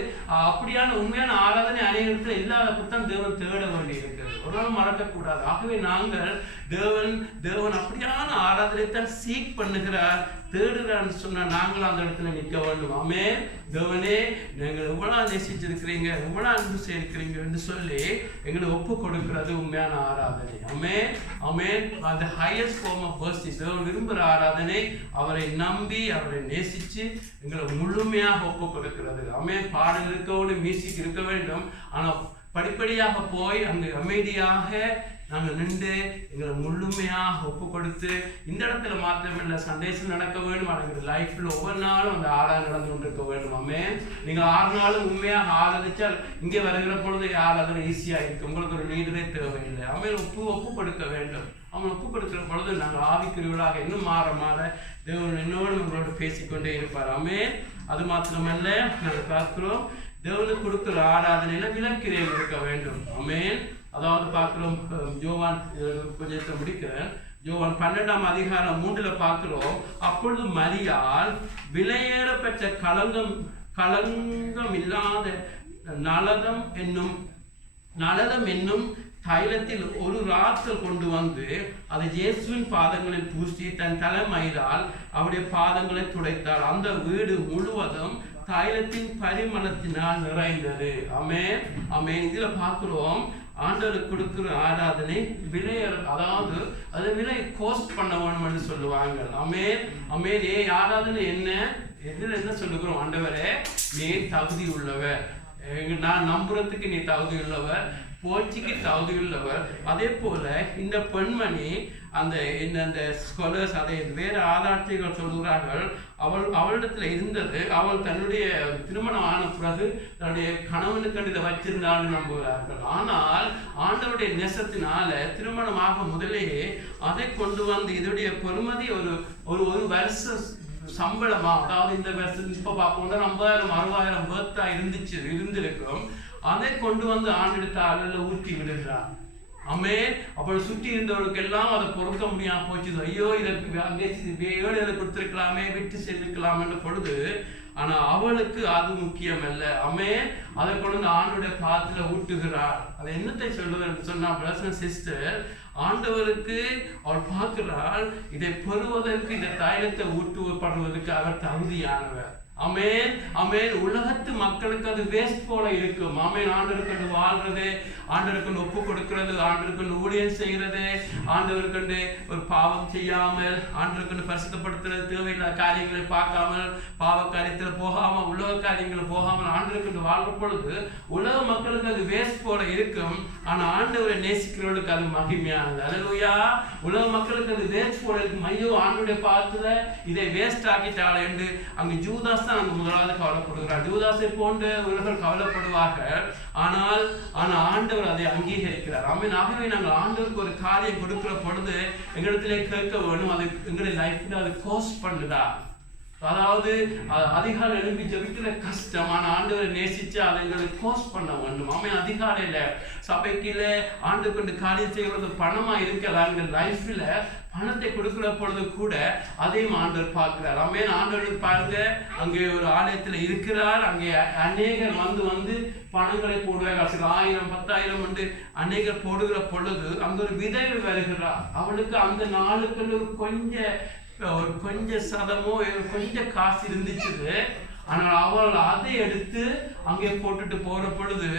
அப்படியான உண்மையான ஆராதனை அநேகத்தில் இல்லாதப்பதான் தேவன் தேட வேண்டி இருக்கிறது. ஒரு நாள் மறக்கக்கூடாது. ஆகவே நாங்கள் தேவன் அப்படியான ஆராதனை ஆராதனைத்தான் சீக் பண்ணுகிறார், தேடுகிறான்னு சொன்னா நாங்களும் அந்த இடத்துல நிற்க வேண்டும். ஆமென். தேவனே, நீங்கள் எவ்வளவு நேசிச்சிருக்கிறீங்க, எவ்வளவு அன்பு செய்திருக்கிறீங்க என்று சொல்லி எங்களை ஒப்பு கொடுக்கிறது உண்மையான ஆராதனை. ஆமென். ஆமென். அந்த ஹையஸ்ட் ஃபார்ம் ஆஃப் வர்ஷிப், தேவன் விரும்புகிற ஆராதனை அவரை நம்பி அவரை நேசிச்சு எங்களை முழுமையாக ஒப்பு கொடுக்கிறது. ஆமென். பாடல் இருக்கவும் மியூசிக் இருக்க வேண்டும், ஆனால் படிப்படியாக போய் அங்கு அமைதியாக நாங்கள் நின்று எங்களை முழுமையாக ஒப்பு கொடுத்து இந்த இடத்துல மாத்திரமில்லை, சண்டேஸில் நடக்க வேண்டும். எங்களுடைய லைஃப்பில் ஒவ்வொரு நாளும் அந்த ஆராதனை நடந்து கொண்டிருக்க வேண்டும். ஆமென். நீங்கள் 6 நாளும் உண்மையாக ஆராதிச்சால் இங்கே வருகிற பொழுது ஆராதனை ஈஸியாக இருக்கும். உங்களுக்கு ஒரு லீடரே தேவையில்லை. ஆமென். ஒப்பு கொடுக்க வேண்டும். அவன் ஒப்பு கொடுக்கிற பொழுது நாங்கள் ஆவிக்குரியவர்களாக இன்னும் மாற தேவன் என்னோடு உங்களோடு பேசிக்கொண்டே இருப்பார். ஆமென். அது மாத்திரமல்ல, நாங்கள் பார்க்கிறோம் தேவனுக்கு கொடுக்கிற ஆராதனையில விலக்கிறையில் இருக்க வேண்டும். ஆமென். அதாவது பார்க்கிறோம், யோவான் கொஞ்சத்தை முடிக்கிறேன். யோவான் 12ஆம் அதிகாரம் 3 பார்க்கிறோம். அப்பொழுது மரியாள் விலையேற பெற்ற களங்கம் இல்லாத நலதம் என்னும் தைலத்தில் ஒரு ராத்தல் கொண்டு வந்து அதை இயேசுவின் பாதங்களில் பூசி தன் தலைமயிரால் அவருடைய பாதங்களை துடைத்தாள். அந்த வீடு முழுவதும் தைலத்தின் பரிமளத்தினால் நிறைந்தது. ஆமென். ஆமென். இதுல பார்க்கிறோம், ஆண்டவருக்கு கொடுக்கிற ஆராதனை அதாவது அது விலை கோஸ்ட் பண்ண வேணும் என்று சொல்லுவாங்க. ஆமென். ஆமென். ஆராதனை என்ன சொல்லுகிறோம்? ஆண்டவரே, நீ தகுதி உள்ளவர், நான் நம்புறதுக்கு நீ தகுதி உள்ளவர், போற்றிக்கு தகுதி உள்ளவர். அதே போல இந்த பெண்மணி இந்த ஸ்காலர்ஸ் அதை வேறு ஆராய்ச்சிகள் சொல்கிறார்கள், அவளிடத்துல இருந்தது, அவள் தன்னுடைய திருமணம் ஆன பிறகு தன்னுடைய கணவனுக்கு இதை வச்சிருந்தான்னு நம்புகிறார்கள். ஆனால் ஆண்டவருடைய நேசத்தினால திருமணமாக முதலேயே அதை கொண்டு வந்து இதோடைய பெறுமதி ஒரு வருஷ சம்பளமா, அதாவது இந்த வருஷம் இப்ப பார்ப்போம்னா 50,000 60,000 இருந்திருக்கும். அதை கொண்டு வந்து ஆண்டெடுத்த ஆளுல ஊற்றி விடுகிறார். ஆமென். அப்படி சுற்றி இருந்தவர்களுக்கு எல்லாம் அதை பொறுக்க முடியாம போச்சு. ஐயோ, இதை கொடுத்திருக்கலாமே, விட்டு செஞ்சிருக்கலாம் என்ற பொழுது, ஆனா அவளுக்கு அது முக்கியம் அல்ல. ஆமென். அதை கொண்டு ஆண்டுடைய பாத்துல ஊட்டுகிறார். அது என்னத்தை சொல்லுவது சொன்னா, பிரதர் சிஸ்டர், ஆண்டவருக்கு அவள் பார்க்கிறாள், இதை பெறுவதற்கு இந்த தைலத்தை ஊட்டுவதற்கு அவர் தகுதியானவர். ஆமென். ஆமென். உலகத்து மக்களுக்கு அது வேஸ்ட் போல இருக்கும். ஆமென். ஆண்டவருக்கு வாழ்றது, ஆண்டவருக்கு ஒப்பு கொடுக்கிறது, ஆண்டவருக்கு ஊழியம் செய்கிறது, ஆண்டவருக்கு ஒரு பாவம் செய்யாமல், ஆண்டவருக்கு பரிசுத்தப்படுத்துறது, தேவையில்லாத காரியங்களை பார்க்காமல், பாவ காரியத்தில் போகாமல், உலக காரியங்களை போகாமல் ஆண்டவருக்கு வாழ்ற பொழுது உலக மக்களுக்கு அது வேஸ்ட் போல இருக்கும். ஆனா ஆண்டவரை நேசிக்கிறவர்களுக்கு அது மகிமையானது. அல்லேலூயா. உலக மக்களுக்கு அது வேஸ்ட் போல இருக்கும். ஐயோ, ஆண்டவருடைய பாத்துல இதை வேஸ்ட் ஆக்கிட்டாள் என்று அங்கு ஜூதாஸ் அங்கு முதலாவது கவலைப்படுகிறார். ஜூதாசை போன்ற இவர்கள் கவலைப்படுவார்கள். ஆனால் ஆண்டவர் அதை அங்கீகரிக்கிறார். ஆகவே நாங்கள் ஆண்டவருக்கு ஒரு காரியம் கொடுக்கிற பொழுது எங்களிடத்திலே கேட்க வேண்டும், அது எங்களுடைய லைஃப்ல அது கோஸ்ட் பண்ணுதா? அதாவது அதிகாலை எழுப்பி ஜெபிக்கிற கஷ்டம், ஆனால் ஆண்டவரை நேசிச்சு அதை எங்களுக்கு கோஸ்ட் பண்ண வேண்டும். ஆமென். அதிகாலையில சபைக்குள்ள ஆண்டு கொண்டு காரியம் செய்வது பணமா இருக்கலாம். எங்கள் லைஃப்ல பணத்தை கொடுக்கிற பொழுது கூட அதையும் ஆண்டவர் பார்க்கிறார். ஆமென். ஆண்டவர் பாருங்க, அங்கே ஒரு ஆலயத்துல இருக்கிறார், அங்கே அநேகர் வந்து பணங்களை போடுவார். 1000 10,000 என்று அநேகர் போடுகிற பொழுது அங்க ஒரு விதவை வருகிறார். அவளுக்கு அந்த நாளுக்கு கொஞ்சம் சதமோ கொஞ்சம் காசு இருந்துச்சு. ஆனால் அவள் அதை எடுத்து அங்கே போட்டுட்டு போற பொழுது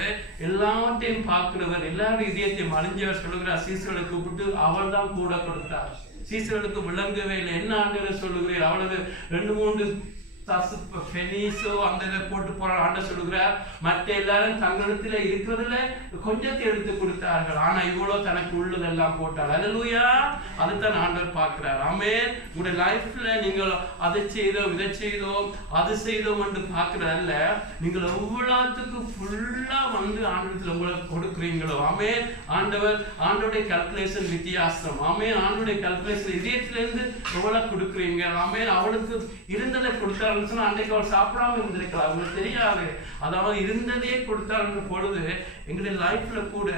எல்லாத்தையும் பார்க்கிறவர், எல்லாரும் இதயத்தையும் அறிஞ்சவர் சொல்லுகிறார், சீசர்களுக்கு கூப்பிட்டு அவள் தான் கூட கொடுத்தார். சீசர்களுக்கு விளங்கவே இல்லை. என்ன ஆண்டவர் சொல்லுகிறீர்? அவளது 2-3 பெனிஸோ அந்த போட்டு போற ஆண்ட சொல்லுகிறார். மற்ற எல்லாரும் தங்களிடத்துல இருக்கிறதுல கொஞ்சத்தை எடுத்து கொடுத்தார்கள், ஆனா இவ்வளவு தனக்கு உள்ளதெல்லாம் போட்டார். அல்லேலூயா. அதுதான் ஆண்டவர் பார்க்கிறார். ஆமென். உங்களுடைய லைஃப்ல நீங்கள் அதை செய்தோம், இதை செய்தோம், அது செய்தோம் என்று பார்க்கிறதல்ல, நீங்கள் எவ்வளவுக்கு ஃபுல்லா ஆண்டவரத்துல உங்களுக்கு கொடுக்குறீங்களோ. ஆமென். ஆண்டவருடைய கால்குலேஷன் வித்தியாசம். ஆமென். ஆண்டவருடைய கால்குலேஷன் இதயத்திலிருந்து எவ்வளவு கொடுக்குறீங்க. ஆமென். அவளுக்கு இருந்ததை கொடுத்தார்கள். சொன்னா அன்றைக்கு அவர் சாப்பிடாம இருந்திருக்கலாம், அவங்களுக்கு தெரியாது. அதாவது இருந்ததே கொடுத்தாருன்ற பொழுது எங்களுடைய லைஃப்ல கூட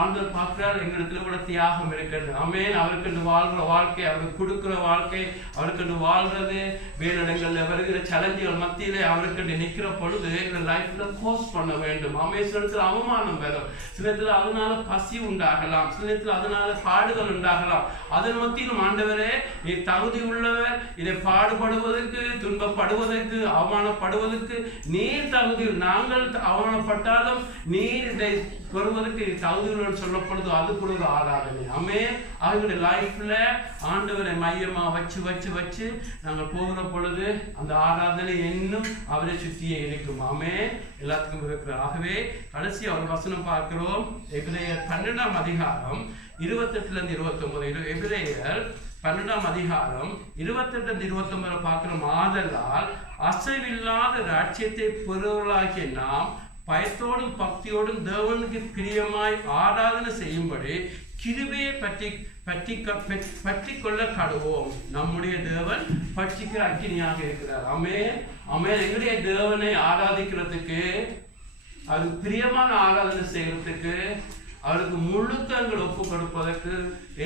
ஆண்டவர் பார்க்கிறார், எங்களுக்கு கூட தியாகம் இருக்கிறது. ஆமென். அவருக்கு வாழ்ற வாழ்க்கை, அவருக்கு கொடுக்குற வாழ்க்கை, அவருக்கு வாழ்றது, வேலிடங்கள்ல வருகிற சேலஞ்சுகள் மத்தியிலே அவருக்கு நிற்கிற பொழுது எங்க லைஃப்ல கோர்ஸ் பண்ண வேண்டும். ஆமென். சில இடத்துல அவமானம் வரும், சில இடத்துல அதனால பசி உண்டாகலாம், சில இடத்துல அதனால பாடுகள் உண்டாகலாம். அதன் மத்தியிலும் ஆண்டவரே நீ தகுதி உள்ளவர், இதை பாடுபடுவதற்கு, துன்பப்படுவதற்கு, அவமானப்படுவதற்கு நீர் தகுதி. நாங்கள் அவமானப்பட்டாலும் நீர் இதை வருவதற்கு தகுதியுடன் சொல்லப்படுது. அது கூட ஒரு ஆராதனை. ஆமென். அவங்களுடைய லைஃப்ல ஆண்டவரை மையமா வச்சு வச்சு வச்சு நாங்கள் போகிற பொழுது அந்த ஆராதனை இன்னும் அவரை சுற்றியே இருக்கும். ஆமென். எல்லாத்துக்கும் இருக்கிறார். ஆகவே கடைசி ஒரு வசனம் பார்க்கிறோம். எபிரேயர் 12ஆம் அதிகாரம் 28-29. எபிரேயர் 12ஆம் அதிகாரம் 28-29 பார்க்கிறோம். ஆதலால் அசைவில்லாத ராஜ்யத்தை பெறுவர்களாகிய நாம் பயத்தோடும் பக்தியோடும் தேவனுக்கு பிரியமாய் ஆராதனை செய்யும்படி கிருபையை பற்றி கொள்ள கடுவோம். நம்முடைய தேவன் பட்சிக்கிற அக்கினியாக இருக்கிறார். ஆமென். ஆமென். எங்களுடைய தேவனை ஆராதிக்கிறதுக்கு, அவருக்கு பிரியமான ஆராதனை செய்யறதுக்கு, அவருக்கு முழுக்கங்கள் ஒப்பு கொடுப்பதற்கு,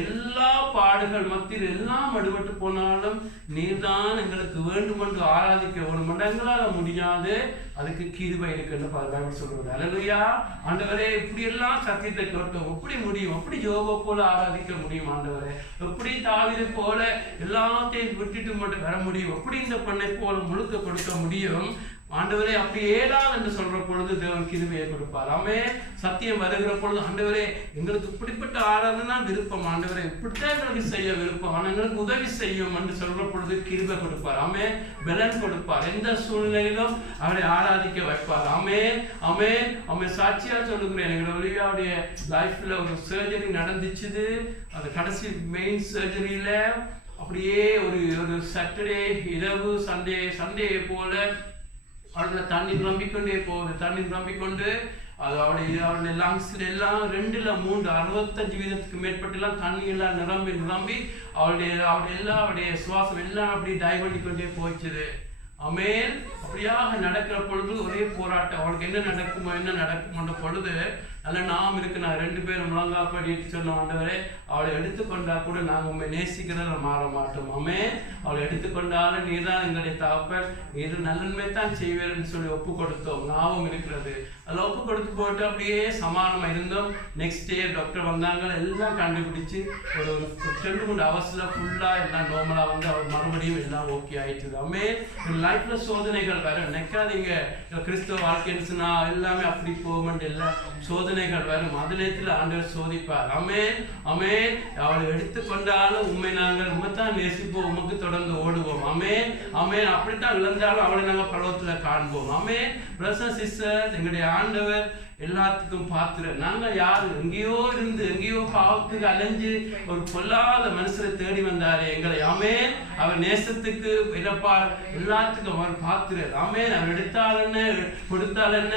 எல்லா பாடுகள் மத்தியில் எல்லாம் அடிபட்டு போனாலும் நீர்தான் எங்களுக்கு வேண்டும் என்று ஆராதிக்க வேணும். எங்களால் முடியாது, அதுக்கு கிருபை இருக்குன்னு பைபிள் சொல்றது. அல்லேலூயா. ஆண்டவரே இப்படி எல்லாம் சத்தியத்தை கேட்டோம், எப்படி முடியும்? எப்படி யோபை போல ஆராதிக்க முடியும்? ஆண்டவரே எப்படி தாவீதை போல எல்லாத்தையும் விட்டுட்டு மட்டும் வர முடியும்? எப்படி இந்த பெண்ணை போல முழுக்க கொடுக்க முடியும்? ஆண்டவரே அப்படி ஏதாவது என்று சொல்ற பொழுது தேவன் கிருபையை கொடுப்பார். ஆமென். சத்தியம் வருகிற பொழுது ஆண்டவரே எங்களுக்கு இப்படிப்பட்ட ஆராதனை விருப்பம், ஆண்டவரே இப்படித்தான் எங்களுக்கு செய்ய விருப்பம், ஆனால் எங்களுக்கு உதவி செய்யும் என்று சொல்ற பொழுது கிருபை கொடுப்பார். ஆமென். பலன் கொடுப்பார். எந்த சூழ்நிலையிலும் அவரை ஆராதிக்க வைப்பார். ஆமென். ஆமென். ஆமென். சாட்சியா சொல்லுகிறேன், எங்களோட ஒலிவியாவுடைய லைஃப்ல ஒரு சர்ஜரி நடந்துச்சுது. அது கடைசி மெயின் சர்ஜரியில அப்படியே ஒரு சாட்டர்டே இரவு சண்டே போல அவளை தண்ணி நம்பிக்கொண்டே போகுது. தண்ணி நம்பிக்கொண்டு அது அவருடைய லங்ஸ்ல எல்லாம் 2-3 65% மேற்பட்டெல்லாம் தண்ணி எல்லாம் நிரம்பி அவருடைய சுவாசம் எல்லாம் அப்படி டைவ் பண்ணிக்கொண்டே போயிடுச்சுது. ஆமென். அப்படியாக நடக்கிற பொழுது ஒரே போராட்டம். அவளுக்கு என்ன நடக்குமோ பொழுது அல்ல நாம் இருக்கு. நான் 2 பேரும் முழங்காப்படி சொன்ன ஆண்டவரே அவளை எடுத்துக்கொண்டா கூட நாங்கள் உண்மை நேசிக்கிறத மாற மாட்டோம். ஆமென். அவளை எடுத்துக்கொண்டாலும் நீர் தான் எங்களுடைய தகப்பன், நீர் நல்லன்மை தான் செய்வேன்னு சொல்லி ஒப்பு கொடுத்தோம். ஞாபகம் இருக்கிறது. அதில் ஒப்பு கொடுத்து போட்டு அப்படியே சமானமா இருந்தோம். நெக்ஸ்ட் டே டாக்டர் வந்தாங்க, எல்லாம் கண்டுபிடிச்சு ஒரு 2-3 ஹவர்ஸ்ல ஃபுல்லா எல்லாம் நார்மலா வந்து அவர் மறுபடியும் எல்லாம் ஓகே ஆயிடுச்சு. ஆமென். லைஃப்ல சோதனைகள் வரும். நினைக்காதீங்க கிறிஸ்தவ வாழ்க்கைன்னு எல்லாமே அப்படி போகமெண்ட் இல்லை. சோதனைகள் வரும். அதுல ஆண்டவர் சோதிப்பார். ஆமென். ஆமென். அவளை எடுத்துக்கொண்டாலும் உண்மை நாங்கள் உண்மைத்தான் நேசிப்போம், உமக்கு தொடர்ந்து ஓடுவோம். ஆமென். ஆமென். அப்படித்தான் இழந்தாலும் அவளை நாங்கள் பரவத்துல காண்போம். ஆமென். பிரதர்ஸ் சிஸ்டர்ஸ், எங்களுடைய ஆண்டவர் எல்லாத்துக்கும் பாத்திரம். நாங்க யாரு? எங்கேயோ இருந்து எங்கேயோ பாவத்துக்கு அலைஞ்சு ஒரு பொல்லாத மனுஷரை தேடி வந்தாரு எங்களை. ஆமென். அவர் நேசத்துக்கு இழப்பார், எல்லாத்துக்கும் அவர் பாத்திரர். ஆமென். அவர் எடுத்தால் என்ன கொடுத்தால் என்ன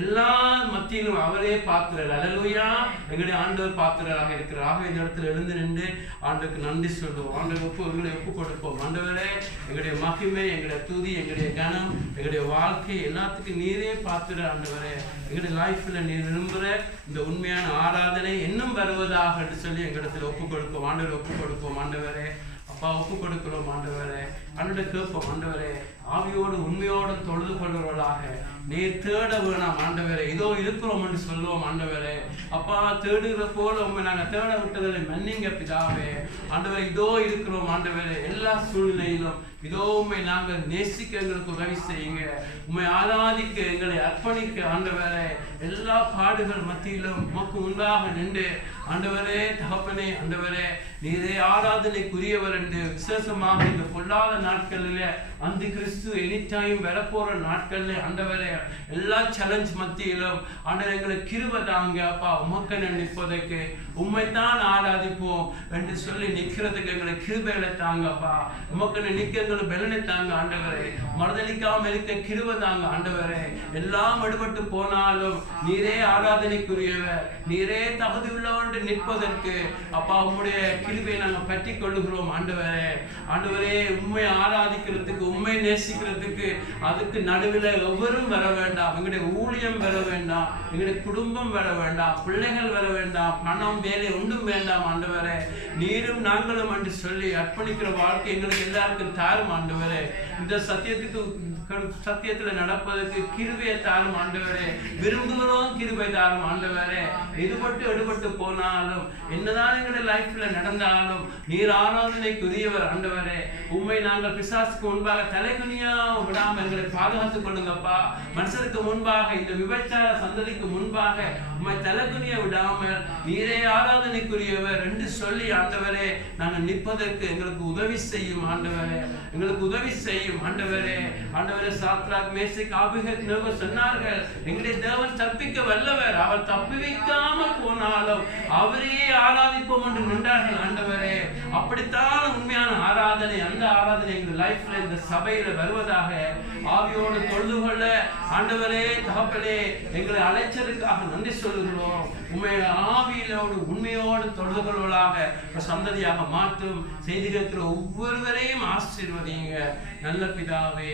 எல்லா மத்தியிலும் அவரே பாத்திரர். அல்லேலூயா. எங்களுடைய ஆண்டவர் பாத்திரராக இருக்கிறார். ஆக இந்த இடத்துல எழுந்து நின்று ஆண்டவருக்கு நன்றி சொல்லுவோம். ஆண்டவர் எங்களை ஒப்பு கொடுப்போம். ஆண்டவரே எங்களுடைய மகிமை, எங்களுடைய துதி, எங்களுடைய கனம், எங்களுடைய வாழ்க்கை எல்லாத்துக்கும் நீரே பாத்திரர். ஆண்டவரே எங்களுடைய லைஃப்ல நீர் விரும்புகிற இந்த உண்மையான ஆராதனை இன்னும் வருவதாக என்று சொல்லி எங்களிடத்தில் ஒப்பு கொடுப்போம். ஆண்டவர் ஒப்பு கொடுப்போம். ஆண்டவரே அப்பா ஒப்பு கொடுக்கிறோம். ஆண்டவரே அன்றைய கேட்போம். ஆண்டவரே ஆவியோடு உண்மையோடு தொழுது கொள்வர்களாக நீர் தேட வேணாம். ஆண்டவரே இதோ இருக்கிறோம் என்று சொல்லுவோம். ஆண்டவரே அப்பா தேடுகிற போல உண்மை நாங்கள் தேட விட்டதில்லை, மன்னிங்க பிதாவே. ஆண்டவரே இதோ இருக்கிறோம். ஆண்டவரே எல்லா சூழ்நிலையிலும் இதோ உண்மை நாங்கள் நேசிக்க எங்களுக்கு உதவி செய்யுங்க. உண்மை ஆராதிக்க எங்களை அர்ப்பணிக்க ஆண்டவரே எல்லா பாடுகள் மத்தியிலும் உமக்கு முன்பாக நின்று ஆண்டவரே தகப்பனே ஆண்டவரே நீரே ஆராதனைக்குரியவர் என்று விசேஷமாக இந்த பொல்லாத நாட்களிலே அந்த கிறிஸ்து எனி டைம் வரப்போற நாட்கள்ல ஆண்டவரே எல்லா சேலஞ்ச் மத்தியிலும் ஆண்டவரே எங்களை கிருபை தாங்க அப்பா. உமக்கு நிற்பதற்கு உம்மைத்தான் ஆராதிப்போம் என்று சொல்லி நிற்கிறதுக்கு எங்களை கிருபைகளை தாங்கப்பா. உமக்கு நிற்க எங்களை பலனை தாங்க ஆண்டவரே. மறுதளிக்காம இருக்க கிருபை தாங்க ஆண்டவரே. எல்லாம் எடுபட்டு போனாலும் நீரே ஆராதனைக்குரியவர், நீரே தகுதி உள்ளவன்று நிற்பதற்கு அப்பா உம்முடைய கிருபையை நாங்கள் பற்றி கொள்ளுகிறோம் ஆண்டவரே. ஆண்டவரே, உண்மை ஆராதிக்கிறதுக்கு, உண்மை நேசிக்கிறதுக்கு அதுக்கு நடுவில் எவரும் வர வேண்டாம். எங்களுடைய ஊழியம் வர வேண்டாம், எங்களுடைய குடும்பம் வர வேண்டாம், பிள்ளைகள் வர வேண்டாம், பணம் வேலை ஒன்றும் வேண்டாம் ஆண்டவரே. நீரும் நாங்களும் என்று சொல்லி அர்ப்பணிக்கிற வாழ்க்கை எங்களுக்கு எல்லாருக்கும் தாரும் ஆண்டவரே. இந்த சத்தியத்துல நடப்பதற்கு கிருபையை தாரும் ஆண்டவரே. விரும்புகிறோம் கிருபை தாரும் ஆண்டவரே. எடுபட்டு போனாலும் என்னதான் எங்களுடைய லைஃப்ல நடந்தாலும் நீர் ஆராதனைக்குரியவர் ஆண்டவரே. உண்மை நாங்கள் பிசாசுக்கு முன்பாக தலைகுனியா விடாம எங்களை பாதுகாத்துக் கொள்ளுங்கப்பா. மனுஷருக்கு முன்பாக, இந்த விபச்சார சந்ததிக்கு முன்பாக உண்மை தலைகுனிய விடாமல் நீரே ஆராதனைக்குரியவர் என்று சொல்லி ஆண்டவரே நாங்கள் நிற்பதற்கு எங்களுக்கு உதவி செய்யும் ஆண்டவரே. எங்களுக்கு உதவி செய்யும் ஆண்டவரே. ஆண்டவரே, சாத்ராக், மேஷாக், ஆபேத்நேகோ சொன்னார்கள், எங்களுடைய தேவன் தப்பிக்க வல்லவர், அவர் தப்பிக்காமல் போனாலும் அவரையே ஆராதிப்போம் என்று நின்றார்கள் ஆண்டவரே. அப்படித்தான் உண்மையான ஆராதனை, அந்த ஆராதனை எங்கள் லைஃப்ல இந்த சபையில வருவதாக ஆவியோடு தொழுது கொள்ள ஆண்டவரே, தகப்பனே, எங்களை அழைச்சதுக்காக நன்றி சொல்லுகிறோம். உண்மையை ஆவியிலோடு உண்மையோடு தொழுது கொள்வதாக சந்ததியாக மாற்றும். செய்தி கேட்கிற ஒவ்வொருவரையும் ஆசீர்வதிங்க நல்ல பிதாவே.